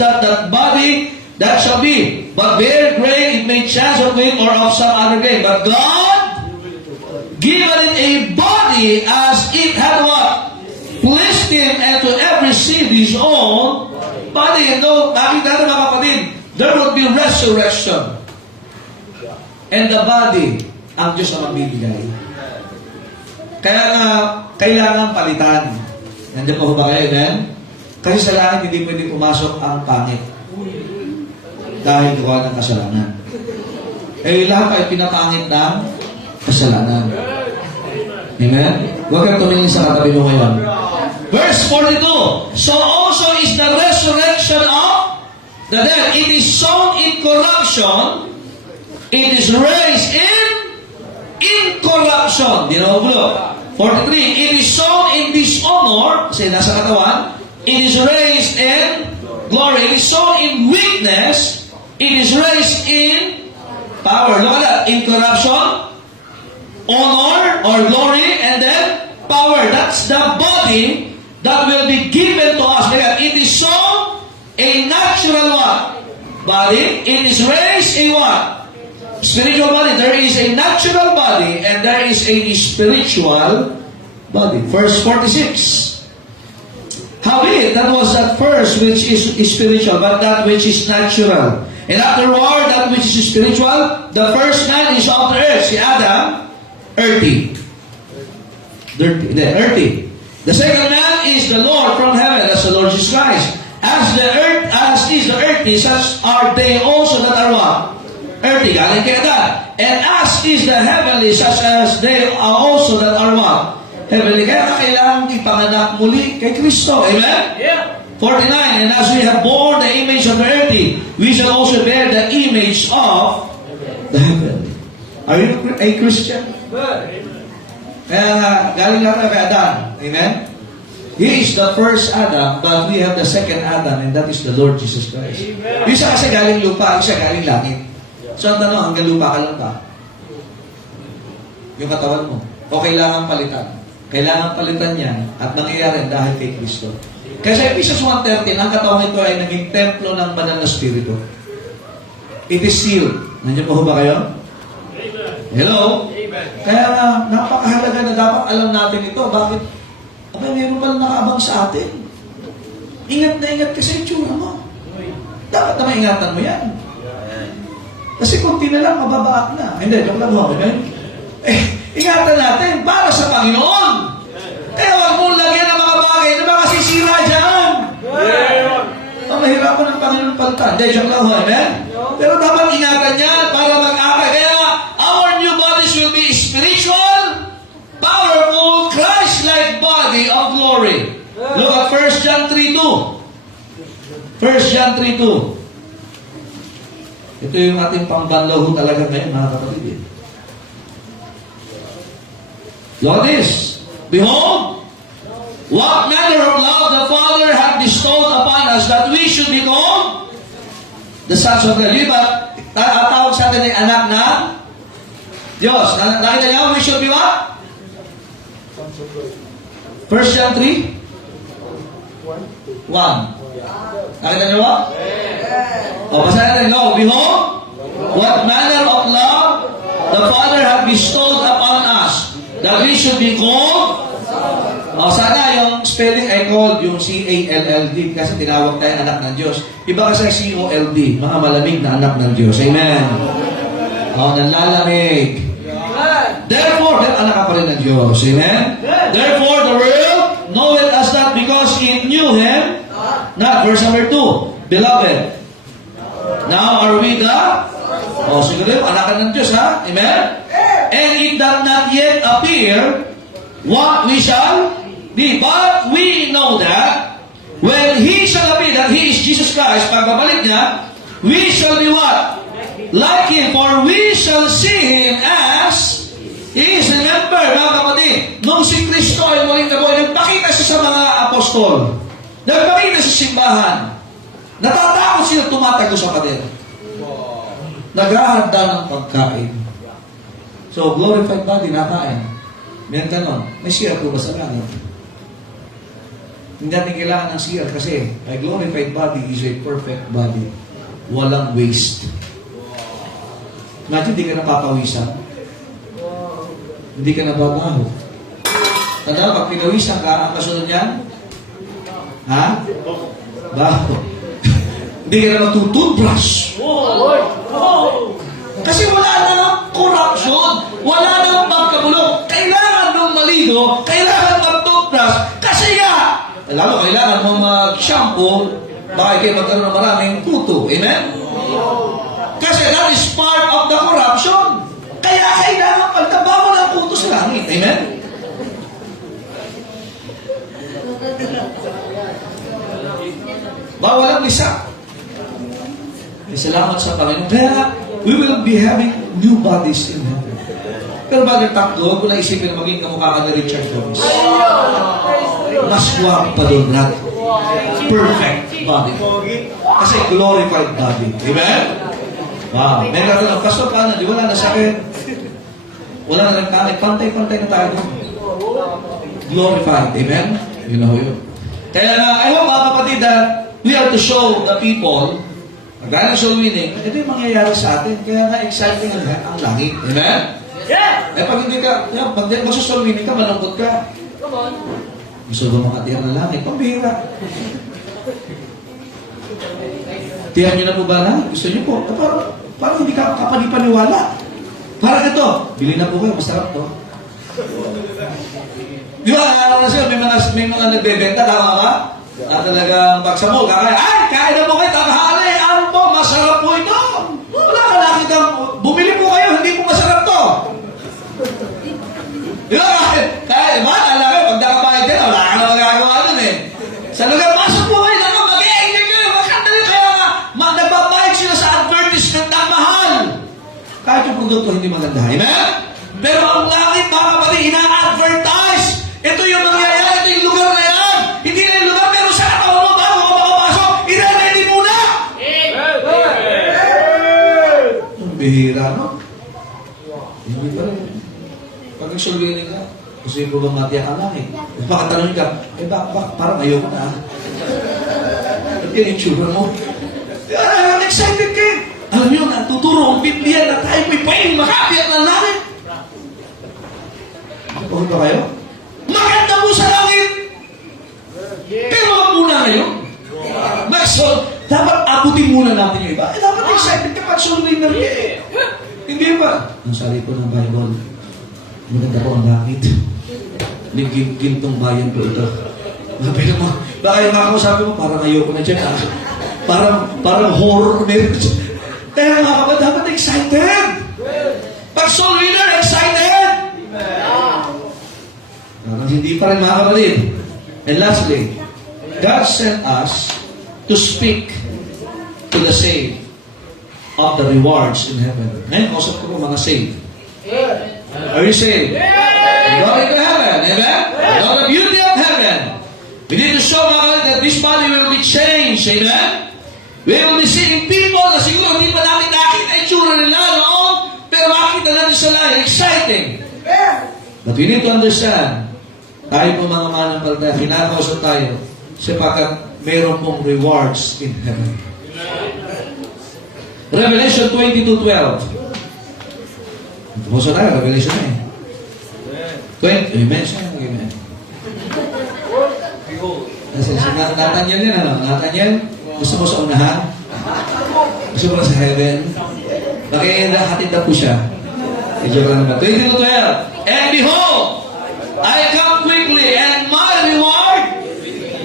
that body that shall be. But bear grain, it may chance of wind or of some other grain. But God given it a body as it had what? Pleased him, and to every seed his own body. And though, nakita natin mga kapatid, there would be resurrection. And the body, ang Diyos na magbibigay. Kaya nga, kailangan palitan. Nandiyan po ba kayo, amen? Kasi sa langit, hindi pwede pumasok ang pangit. Dahil gawa ng kasalanan. Eh, lahat ay pinapangit ng kasalanan. Amen? Huwag kang tumingin sa katabi mo ngayon. Verse 42. So also is the resurrection of the dead. It is sown in corruption. It is raised in incorruption. Di na mabulo. 43. It is sown in dishonor. Kasi nasa katawan. It is raised in glory. It is sown in weakness. It is raised in power. Look at that. Incorruption, honor or glory, and then power. That's the body that will be given to us. It is sown a natural what? Body. It is raised a what? Spiritual body. There is a natural body and there is a spiritual body. Verse 46. Howbeit, that was at first which is spiritual, but that which is natural. And afterward, that which is spiritual, the first man is of the earth, si Adam, earthy. Earthy. The second man is the Lord from heaven, that's the Lord Jesus Christ. As is the earthy, such are they also that are what? Earthy, galing kay Adam. And as is the heavenly, such as they are also that are what? Heavenly. Kaya kailangan ipanganak muli kay Kristo. Amen? Yeah. 49. And as we have borne the image of the earthy, we shall also bear the image of the heavenly. Are you a Christian? Kaya galing natin kay Adam. Amen? He is the first Adam, but we have the second Adam, and that is the Lord Jesus Christ. Yung isa kasi galing lupa, yung isa galing langit. So ang tanong, hanggang lupa ka lang ba? Yung katawan mo. O kailangan palitan? Kailangan palitan yan at nangyayari dahil kay Kristo. Kaya sa Ephesians 1:13, ang katawan ito ay naging templo ng banal na Espiritu. It is sealed. Nandiyan po ba kayo? Hello? Kaya napakahalaga na dapat alam natin ito. Bakit? Abay, meron pala nakaabang sa atin. Ingat na ingat ka sa itsura mo. Dapat na maingatan mo yan. Kasi kunti na lang, mababaak na. Hindi, joke lang mo. Ingatan natin para sa Panginoon. Kaya wag mong lagyan ng mga bagay na makasisira dyan. Mahirapan ng Panginoon palitan. Hindi, joke lang ho. Amen? Pero dapat ingatan yan para mag-akay. Kaya our new bodies will be spiritual, powerful, Christ-like body of glory. Look at 1 John 3:2. 1 John 3:2. Ito yung ating pangbanlaw ho talaga ngayon, mga kapatid. Eh. Look at this. Behold, what manner of love the Father hath bestowed upon us that we should be called the sons of God. Di ba? Tawag sa atin ay anak na Diyos. Nakita niyo, we should be what? 1 John 3? 1. Nakita niyo ba? O, basahin natin. No, behold, what manner of love the Father hath bestowed upon us that we should be called. O, sana yung spelling ay called, yung C-A-L-L-D, kasi tinawag tayo anak ng Diyos. Iba kasi C-O-L-D, mga malamig na anak ng Diyos. Amen. O, nanlalamig. Therefore, anak ka pa rin ng Diyos. Amen? Therefore, the world knoweth us not because it knew Him. Not. Verse number 2. Beloved, now are we the... O, siguro yung anak ka ng Diyos, ha? Amen? And it does not yet appear what we shall be. But we know that when He shall appear, that He is Jesus Christ, pagbabalik niya, we shall be what? Like Him, for we shall see Him as He is. Remember, mga kapatid, nung si Kristo ay muling nabuhay, nagpakita siya sa mga apostol. Nagpakita sa simbahan. Natatakot sila tumatago sa pader. Naghahanda ng pagkain. So, glorified body, nakain. Meron ganon. May CR po ba sa langit? Hindi natin kailangan ng CR kasi a glorified body is a perfect body. Walang waste. Imagine, hindi ka napapawisan. Hindi ka nababaho. Tanda, pag pinawisan ka, ang kasunod niyan? Ha? Baho. Hindi ka na matututbrush. Kasi wala na ng corruption. Wala na ng pagkabulong. Kailangan mong maligo. Kailangan mong toothbrush. Kasi nga, lalo kailangan mong mag-shampoo. Baka kayo magkaroon ng maraming tuto. Amen? Kasi that is part of the corruption. Kaya kailangan pagtaba mo ng puto sa langit. Amen? Bawal ang isa. Salamat sa Panginoon. Kaya, we will be having new bodies in heaven. Pero Brother Taklo, huwag ko na isipin na maging kamukha ka na Richard Jones. Mas guwapo pa doon natin. Perfect body. Kasi glorified body. Amen? Wow. May natin, Pastor, paano? Di wala na sakit. Wala na lang kalit. Pantay-pantay na tayo doon. Glorified. Amen? Yun na ho yun. Kaya nga, I hope mga kapatid that we have to show the people, gaya ng soul winning, ito yung mangyayari sa atin. Kaya nga, exciting ang langit. Amen? Yeah! Eh pag hindi ka, pag magsa-soul winning ka, malungkot ka. Come on. Gusto ba makatiyak ng langit? Pambihira. Tiyan nyo na po ba na? Gusto nyo po? Parang hindi ka kapanipaniwala. Parang ito, bili na po kayo, masarap to. Di ba, alam na siya, may mga nagbebenta, tama ka? Na talagang pagsamo, kakain, ay, kain na po kayo, tanghali, ano po, masarap po ito. Wala ka nakita, bumili po kayo, hindi po masarap to. Di ba, kahit, alam kayo, pag nakapain kayo, wala ka na magagawa nun eh. Sa lugar, pasok po kayo, mag-e-enjoy kayo, magkandali, kaya nga, nagbabayad sila sa advertisement ng mahal. Kahit yung produkto hindi maganda, amen? Pero ang langit, mga kapatid, ina-advertise. Ito yung nangyayari, ito yung lugar na yan. Hindi na yung lugar, pero sa katawang mo, bago ka makapasok, ina-ready muna. Ang bihira, no? Hindi pa rin. Pag nagsulwinig ka, gusto yung ko bang matiyak ang langit? Baka tanongin ka, parang ayoko na. At yan yung tsura mo. Excited ka. Alam nyo, natuturo ang Biblia na tayo may pwedeng makatiyak ng langit. Pagod ba kayo? Maganda po sa langit! Pero wag muna ngayon. Dapat abutin muna natin yung iba. Dapat excited ka pag surrender niya eh. Hindi ba? Ang sabi po ng Bible, maganda po ang langit. Gintong bayan po ito. Sabi naman, baka yung makakasabi mo, parang ayoko na dyan. Parang horror meron dyan. Kaya mga kapatid, dapat excited. Pag surrender, excited. Hindi pa rin mga kapatid. And lastly, God sent us to speak to the saved. of the rewards in heaven. Ngayon, kausap ko po mga saved. Are you saved? Going to heaven. Amen? Now the beauty of heaven. We need to show mga that this body will be changed. Amen? We will be seeing people na siguro hindi pa namin nakita yung tsura nila noon, pero makita natin sila. Exciting. But we need to understand, tayo po mga mananampalataya, kinakausap tayo, sapagkat mayroon pong rewards in heaven. Revelation 22:12. Puso tayo, Revelation na eh. 20, amen siya, amen. Kasi si Nathaniel yan, ano? Nathaniel, gusto mo sa unahan? Gusto mo sa heaven? Hatid na po siya. I-joke lang naman. 22:12. And behold, I come quickly, and my reward.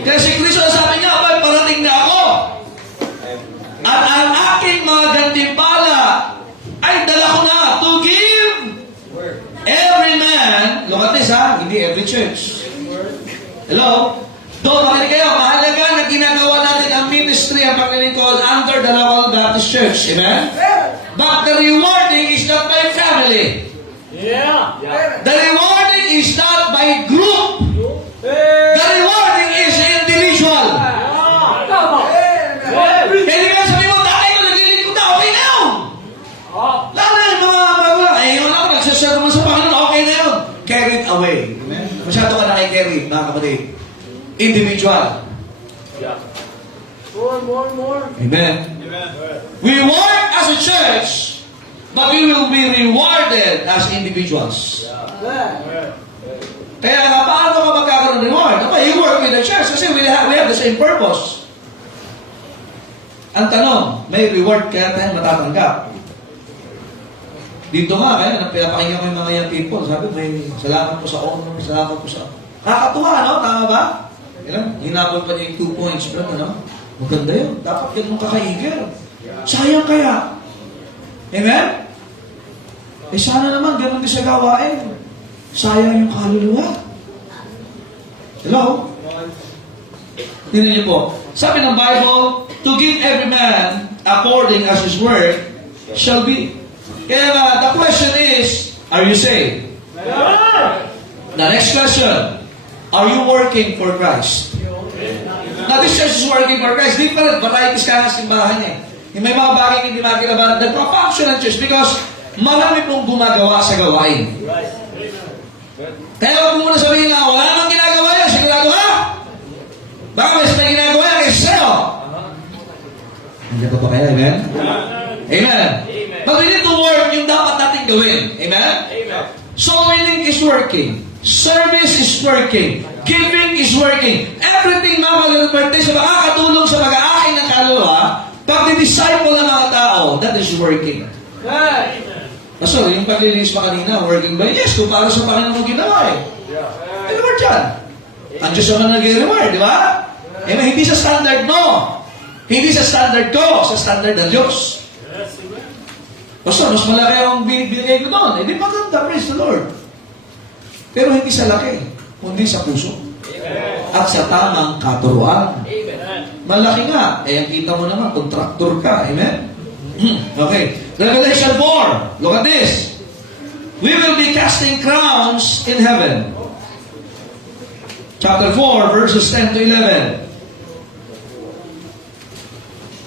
Kasi Kristo sabi niya, abay, parating na ako. At ang aking mga gantimpala ay dala ko na to give every man. Look at this, ha? Hindi every church. Hello? Doon, makinig kayo. Mahalaga na ginagawa natin ang ministry, ang paglilingkod under the local Baptist Church. Amen? But the rewarding is not by family. The rewarding is not by group. The rewarding is individual. Hindi ka sabi mo, tatay ko, naglilingkod na, okay na yun. Lalo yung mga bago, yun ako, nagsasara mo sa Panginoon, okay na yun. Carry it away. Masyado ka nakikarry, mga kapatid. Individual. More. Amen. We work as a church, but we will be rewarded as individuals. Kaya nga, paano ka magkakaroon ng reward? You work with the church kasi we have the same purpose. Ang tanong, may reward kaya tayo matatanggap? Dito nga, kaya pinapakinggan ko yung mga young people. Sabi, may salamat po sa honor, salamat po sa... Nakakatuwa, no? Tama ba? Hinabol pa niya yung 2 points, bro, ano? Maganda yun. Dapat ganun kakaiger. Sayang kaya. Amen? Sana naman, ganun din sa gawain. Sayang yung kaluluwa. Hello? Tingnan niyo po. Sabi ng Bible, to give every man according as his work shall be. Kaya the question is, are you saved? The next question, are you working for Christ? Now, this church is working for Christ. Different varieties ka ng simbahan eh. May mga bagay hindi makikita. Nagpa-function ng church because marami pong gumagawa sa gawain. Kaya huwag mo muna sabihin na, wala nang ginagawa yan. Sigurado ha? Baka may ginagawa yan kasi sa'yo. Hindi ko pa kaya, amen? Amen. But we need to work yung dapat natin gawin. Amen? Soul winning is working. Service is working. Giving is working. Everything, mga kapatid, sa makakatulong sa mag-aaking ng kaluluwa, pag-disciple ng mga tao, that is working. So, yung paglilinis pa kanina, working ba? Yes, kung para sa Panginoon mo ginawa eh. Reward yan. Ang Diyos naman nag-reward, di ba? Eh, hindi sa standard mo. Hindi sa standard ko, sa standard ng Diyos. Basta, mas malaki ang binigay ko doon. Eh, di maganda, praise the Lord. Pero hindi sa laki, kundi sa puso. At sa tamang katuruan. Malaki nga. Eh, ang kita mo naman, kontraktor ka. Amen? Okay. Revelation 4. Look at this. We will be casting crowns in heaven. Chapter 4, verses 10 to 11.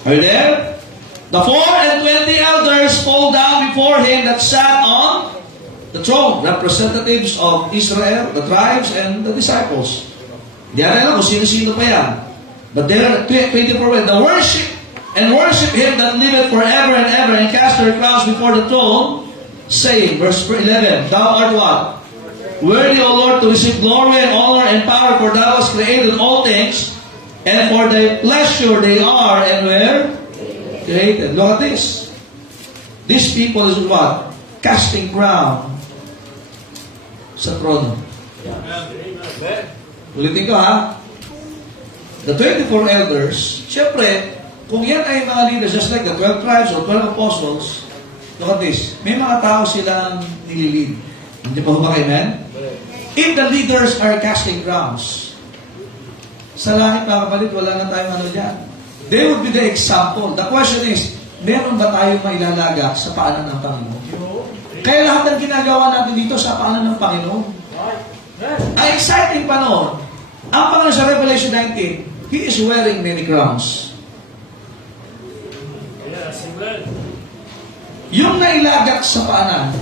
Are you there? The 24 elders fall down before him that sat on the throne, representatives of Israel, the tribes, and the disciples. Hindi alam kung sino-sino pa yan. But there are 24 the worship him that liveth forever and ever, and cast their crowns before the throne, saying, verse 11, Thou art what? Worthy, O Lord, to receive glory and honor and power, for Thou hast created all things, and for Thy pleasure they are, and were created. Look at this. These people is what? Casting crown sa trono. Ulitin ko ha. The 24 elders, syempre, kung yan ay mga leaders, just like the 12 tribes or 12 apostles, look at this. May mga tao silang nililid. Hindi pa ba kayo, man? If the leaders are casting crowns, sa langit, mga kapatid, wala na tayong ano dyan. They would be the example. The question is, meron ba tayong mailalaga sa paanan ng Panginoon? Kaya lahat ng ginagawa natin dito sa paanan ng Panginoon. Ang exciting pa noon, ang Panginoon sa Revelation 19, He is wearing many crowns. Yung nailagak sa paanan,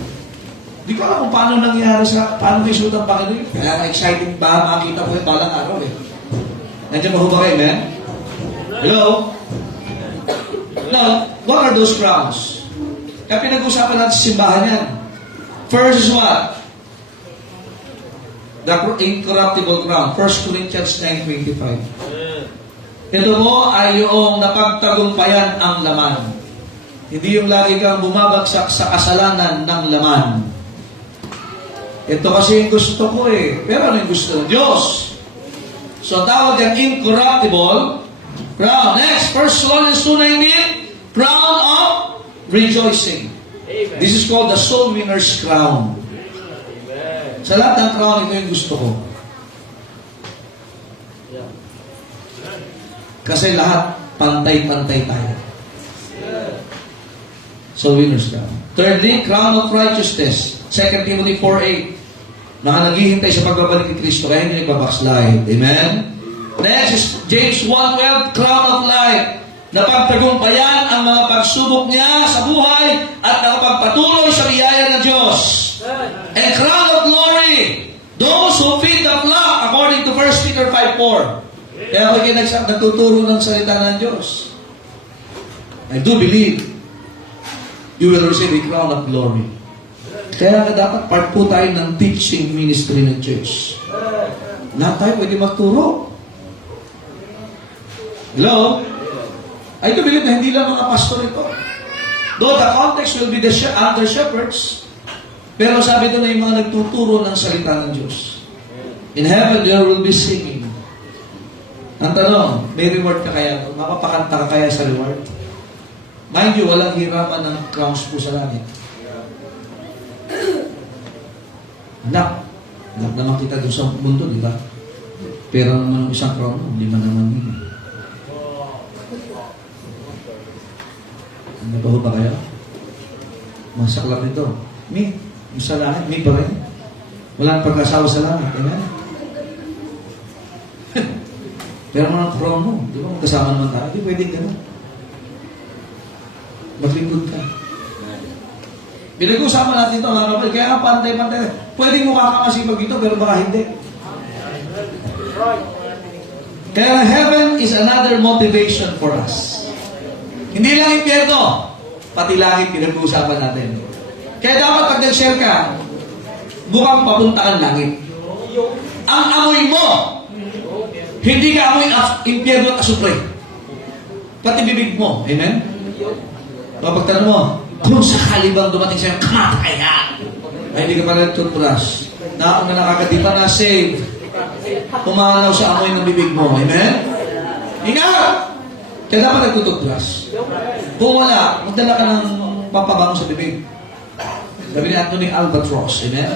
di ko alam kung paano nangyari paano may suot ang Panginoon. Kaya exciting ba makita ko yung balang araw eh. Nandiyan ba ho ba kayo, amen? Hello? Now, what are those crowns? Kaya pinag-usapan natin sa simbahan yan. First is what? The incorruptible crown. 1 Corinthians 9:25. Ito mo ay yung napagtagumpayan ang laman. Hindi yung lagi kang bumabagsak sa kasalanan ng laman. Ito kasi yung gusto ko eh. Pero ano yung gusto ng Diyos? So tawag yan incorruptible crown. Next, 1 Thessalonians 2:19, crown of rejoicing. Amen. This is called the soul winner's crown. Amen. Sa lahat ng crown, ito yung gusto ko. Yeah. Kasi lahat, pantay-pantay tayo. Soul winner's crown. Thirdly, crown of righteousness. 2 Timothy 4:8. Naghihintay sa pagbabalik ni Kristo, kaya hindi nagbabackslide. Amen? Next is James 1:12, crown of life. Napagtagumpayan ang mga pagsubok niya sa buhay at nakapagpatuloy sa biyaya ng Diyos. And crown of glory, those who feed the flock, according to 1 Peter 5:4. Kaya ako nagtuturo ng salita ng Diyos. I do believe you will receive a crown of glory. Kaya dapat part po tayo ng teaching ministry ng church. Lahat tayo pwede magturo. Hello? I do believe na hindi lang mga pastor ito. Though the context will be the under shepherds, pero sabi doon na yung mga nagtuturo ng salita ng Diyos. In heaven, there will be singing. Ang tanong, may reward ka kaya? Mapapakanta ka kaya sa reward? Mind you, walang hirapan ng crowns po sa langit. Anak naman kita doon sa mundo, di ba? Pero naman isang crown, hindi man naman yun. Ano ba ho ba kayo? Masaklap nito. May, yung sa langit, may pa rin. Walang pagkasawa sa langit. Amen? Pero mga crown mo, di ba magkasama naman tayo? Di pwedeng gano'n. Maglingkod ka. Pinag-usapan natin ito, mga kapal. Kaya pantay-pantay. Pwedeng mukha ka masipag ito, pero baka hindi. Kaya heaven is another motivation for us. Hindi lang impyerno, pati langit pinag-uusapan natin. Kaya dapat pag nag-share ka, mukhang papunta kang langit. Ang amoy mo, hindi ka amoy impyerno at asupre. Pati bibig mo. Amen? Pagtanong mo, kung sakali bang dumating sa'yo, kamatayan. Ay, hindi ka pala toothbrush. Nakakadi pa na save. Pumanaw sa amoy ng bibig mo. Amen? Ingat! Kaya dapat nagtutoothbrush. Kung wala, magdala ka ng pampabango sa bibig. Sabi ni Anthony Albatross. Amen?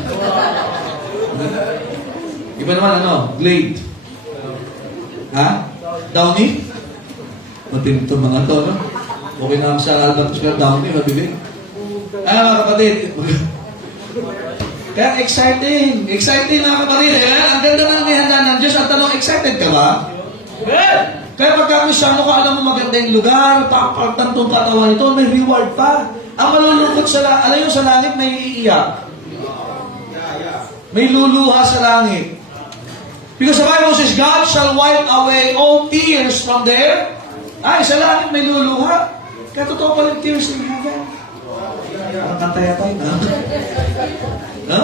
Iba naman Glade. Ha? Downy? Matinto mga to, no? Okay na sa Albatross pero Downy, mabibig. Mga kapatid. Kaya exciting. Exciting mga kapatid. Ang ganda na ng ihanda ng Diyos. Ang tanong, excited ka ba? Kaya pagka Kristyano ka, alam mo maganda yung lugar, pagtantong katawan ito, may reward pa. Ang malulungkot alam yung sa langit, may iiyak. May luluha sa langit. Because the Bible says, God shall wipe away all tears from there. Ay, sa langit may luluha. Kaya totoo pa yung tears in heaven. Ang kantaya tayo, no? No?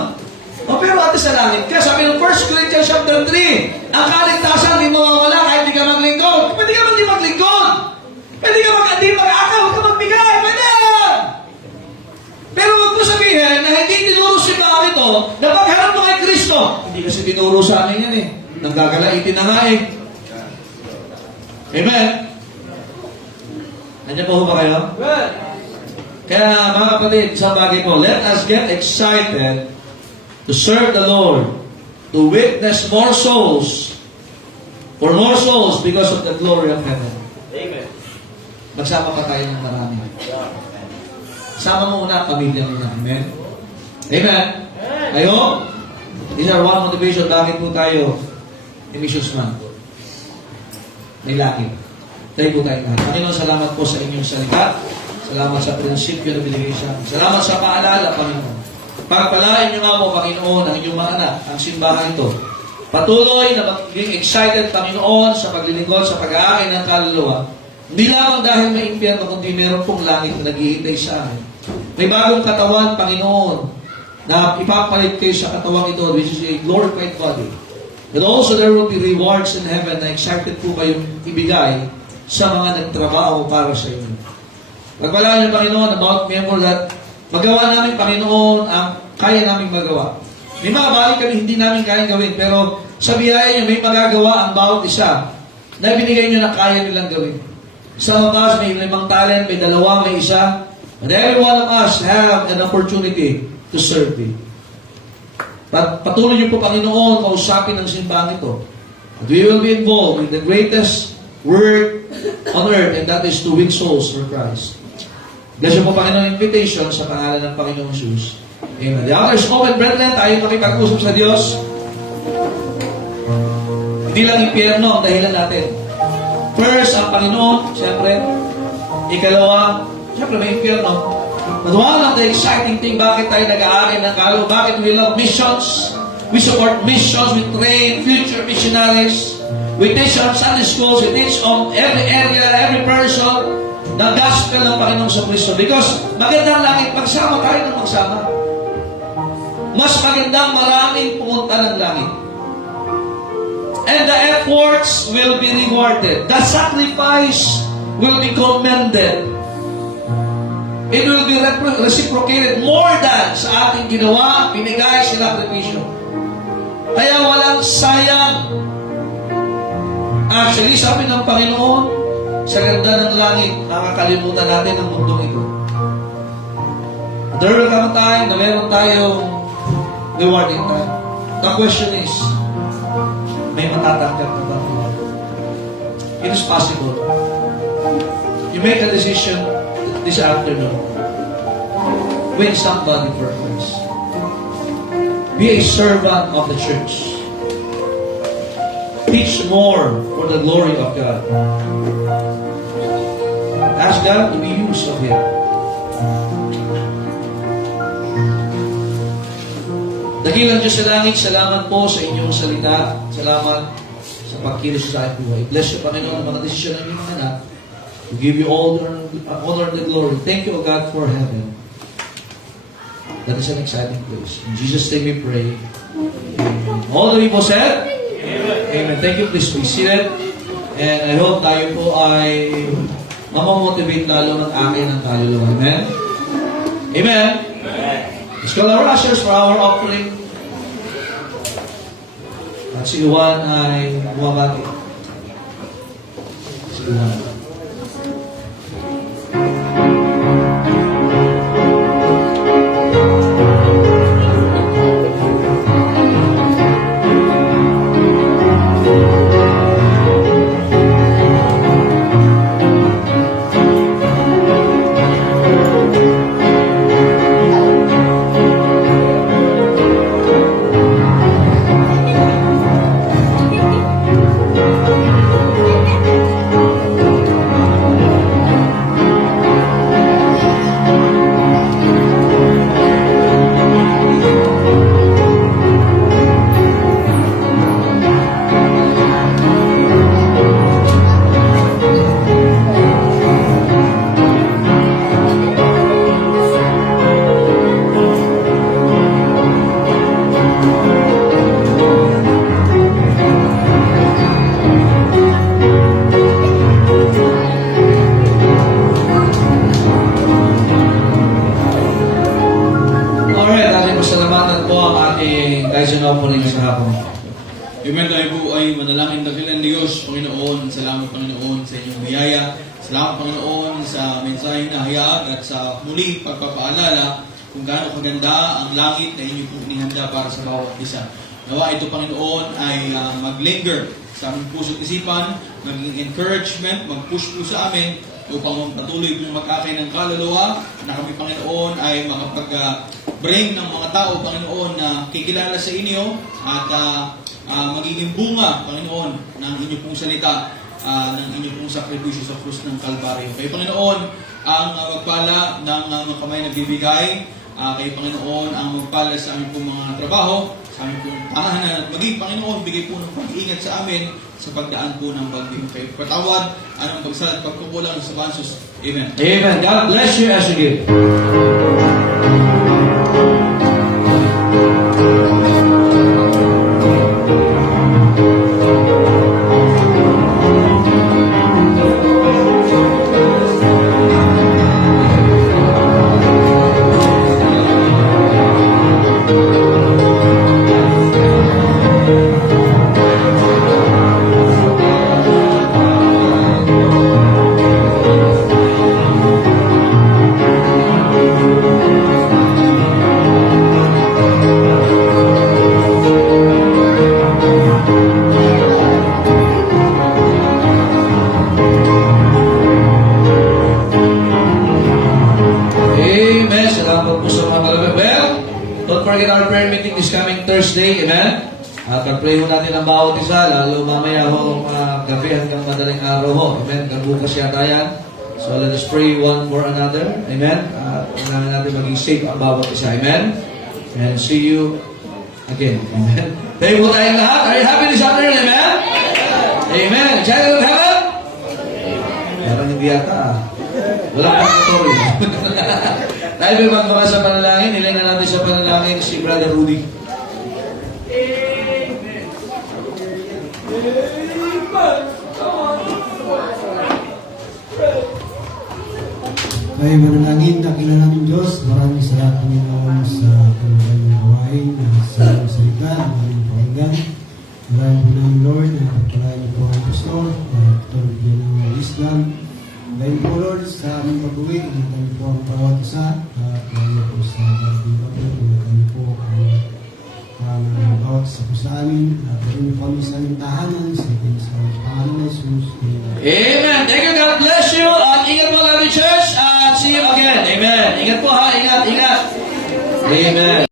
O pero ate sa langit ka, sabi ng 1 Corinthians chapter 3, ang kaligtasan di mawawala kahit di ka maglingkod. Pwede ka man di maglingkod. Pwede ka di mag-akaw, huwag ka magbigay. Pwede! Pero huwag mo sabihin na hindi tinuro si Pao ito na pagharap mo kay Kristo. Hindi kasi tinuro sa amin yan eh. Nanggagalaitin na nga eh. Amen? Nandiyan po ba kayo? Kaya mga kapatid, sa bagay po, let us get excited to serve the Lord, to witness more souls, for more souls because of the glory of heaven. Amen. magsama pa tayo ng marami. Sama mo una, pamilya mo na. Amen? Amen? Ayo? These are one motivation. Bakit po tayo emissions month? May laki. Tayo po tayo lahat. Panginoon, salamat po sa inyong salita. Salamat sa prinsipyo na binigay siya. Salamat sa paalala, Panginoon. Pagpalain niyo nga po, Panginoon, ang inyong mga anak, ang simbahan ito. Patuloy na magiging excited, Panginoon, sa paglilingkod, sa pag-aakay ng kaluluwa. Hindi lamang dahil may impyerno, kundi meron pong langit na naghihintay sa amin. May bagong katawan, Panginoon, na ipapalit kayo sa katawang ito, which is a glorified body. But also there will be rewards in heaven na excited po kayong ibigay sa mga nagtrabaho para sa inyo. Pagpalaan niyo, Panginoon, about member that magawa namin, Panginoon, ang kaya namin magawa. May mga bagay kami hindi namin kayang gawin, pero sa biyaya niyo, may magagawa ang bawat isa na binigay niyo na kaya nilang gawin. Some of us may 5 talent, may 2, may 1. And every one of us have an opportunity to serve Thee. Patuloy niyo po, Panginoon, kausapin ang simbahan ito. And we will be involved in the greatest work on earth, and that is to win souls for Christ. Bless po, Panginoon, invitation sa pangalan ng Panginoong Jesus. Amen. The others, open, brethren, tayo makipag-usap sa Diyos. Hindi lang impyerno ang dahilan natin. First, ang Panginoon, siyempre. Ikalawa, siyempre may impyerno. But one of the exciting thing, bakit tayo nag-aaral ng kaluluwa, bakit we love missions, we support missions, we train future missionaries, we teach on Sunday schools, we teach on every area, every person, ng gospel ng Panginoong sa Kristo. Because magandang langit, magsama tayo ng magsama. Mas magandang maraming pumunta ng langit. And the efforts will be rewarded. The sacrifice will be commended. It will be reciprocated more than sa ating ginawa, binigay, sinakripisyo. Kaya walang sayang. Actually, sabi ng Panginoon, sa ganda ng langit, nakakalimutan natin ang mundong ito. There will come a time na meron tayong rewarding time. The question is, may matatanggap na ba? It is possible. You make a decision this afternoon. Win somebody for Christ. Be a servant of the church. Teach more for the glory of God. Ask God to be used of Him. Dakilang Diyos sa langit, salamat po sa inyong salita. Salamat sa pagkilos sa aking buhay. Bless you, Panginoon, ang mga desisyon ng inyong anak. To give you all the honor and the glory. Thank you, O God, for heaven. That is an exciting place. In Jesus' name we pray. Amen. All the people said? Amen. Amen. Thank you. Please be seated. And I hope tayo po ay mamamotivate lalo ng akin ng kaluluwa. Amen? Amen? Let's call our ushers for our offering. At si Juan ay bumabati. Si Juan. Amen. Tayo po ay manalangin dakilan Diyos, Panginoon. Salamat, Panginoon, sa inyong biyaya. Salamat, Panginoon, sa mensahe na hayag at sa muli pagpapaalala kung gaano kaganda ang langit na inyo po inihanda para sa bawat isa. Nawa ito, Panginoon, ay mag-linger sa aming puso't isipan, maging encouragement, mag-push po sa amin upang patuloy pong mag-akay ng kaluluwa na kami, Panginoon, ay makapag-bring ng mga tao, Panginoon, na kikilala sa inyo at magiging bunga, Panginoon, ng inyong pong salita, ng inyong pong sakripisyo sa krus ng Kalbaryo. Kay Panginoon, ang magpala ng mga kamay na bibigay, kay Panginoon, ang magpala sa aming pong mga trabaho, sa aming pong tahanan, at maging, Panginoon, bigay po ng pag-iingat sa amin sa pagdaan po ng bagyo. Kay patawad, anong pagsala at pagkukulang sa bansos. Amen. Amen. God bless you as you give. Amen. Salamat po sa mga malamig. Well, don't forget our prayer meeting this coming Thursday. Amen. At pag-pray mo natin ang bawat isa, lalo mamaya ho, gabi hanggang madaling araw ho. Amen. Bukas yata yan. So let us pray one for another. Amen. At kailangan natin maging safe ang bawat isa. Amen. And see you again. Amen. Tayo po tayong lahat. Are you happy this afternoon? Amen. Amen. Child of heaven? Parang hindi yata. Wala kang tutorial. Tayo ba magmaka sa panalangin? Hilingan natin sa panalangin si Brother Rudy. Tayo manalangin, dakilan natin Diyos. Maraming salamat Panginoon sa kanilang gawain sa iyong salita, ang aming pakinggan. Maraming po namin Lord, na pagpalain niyo po ang pastor, tulog niya ng wisdom. Dahil po Lord, sa aming pag-uwi, ingatan niyo po ang bawat isa, at lalo po sa Barbida po, ingatan niyo po ang bawat isa po sa amin, at rin niyo po kami sa aming tahanan, sa ating sa pangalan ng Jesus. Amen. Thank you. God bless you. At ingat po kami, church. At see you again. Amen. Ingat po ha. Ingat. Ingat. Amen.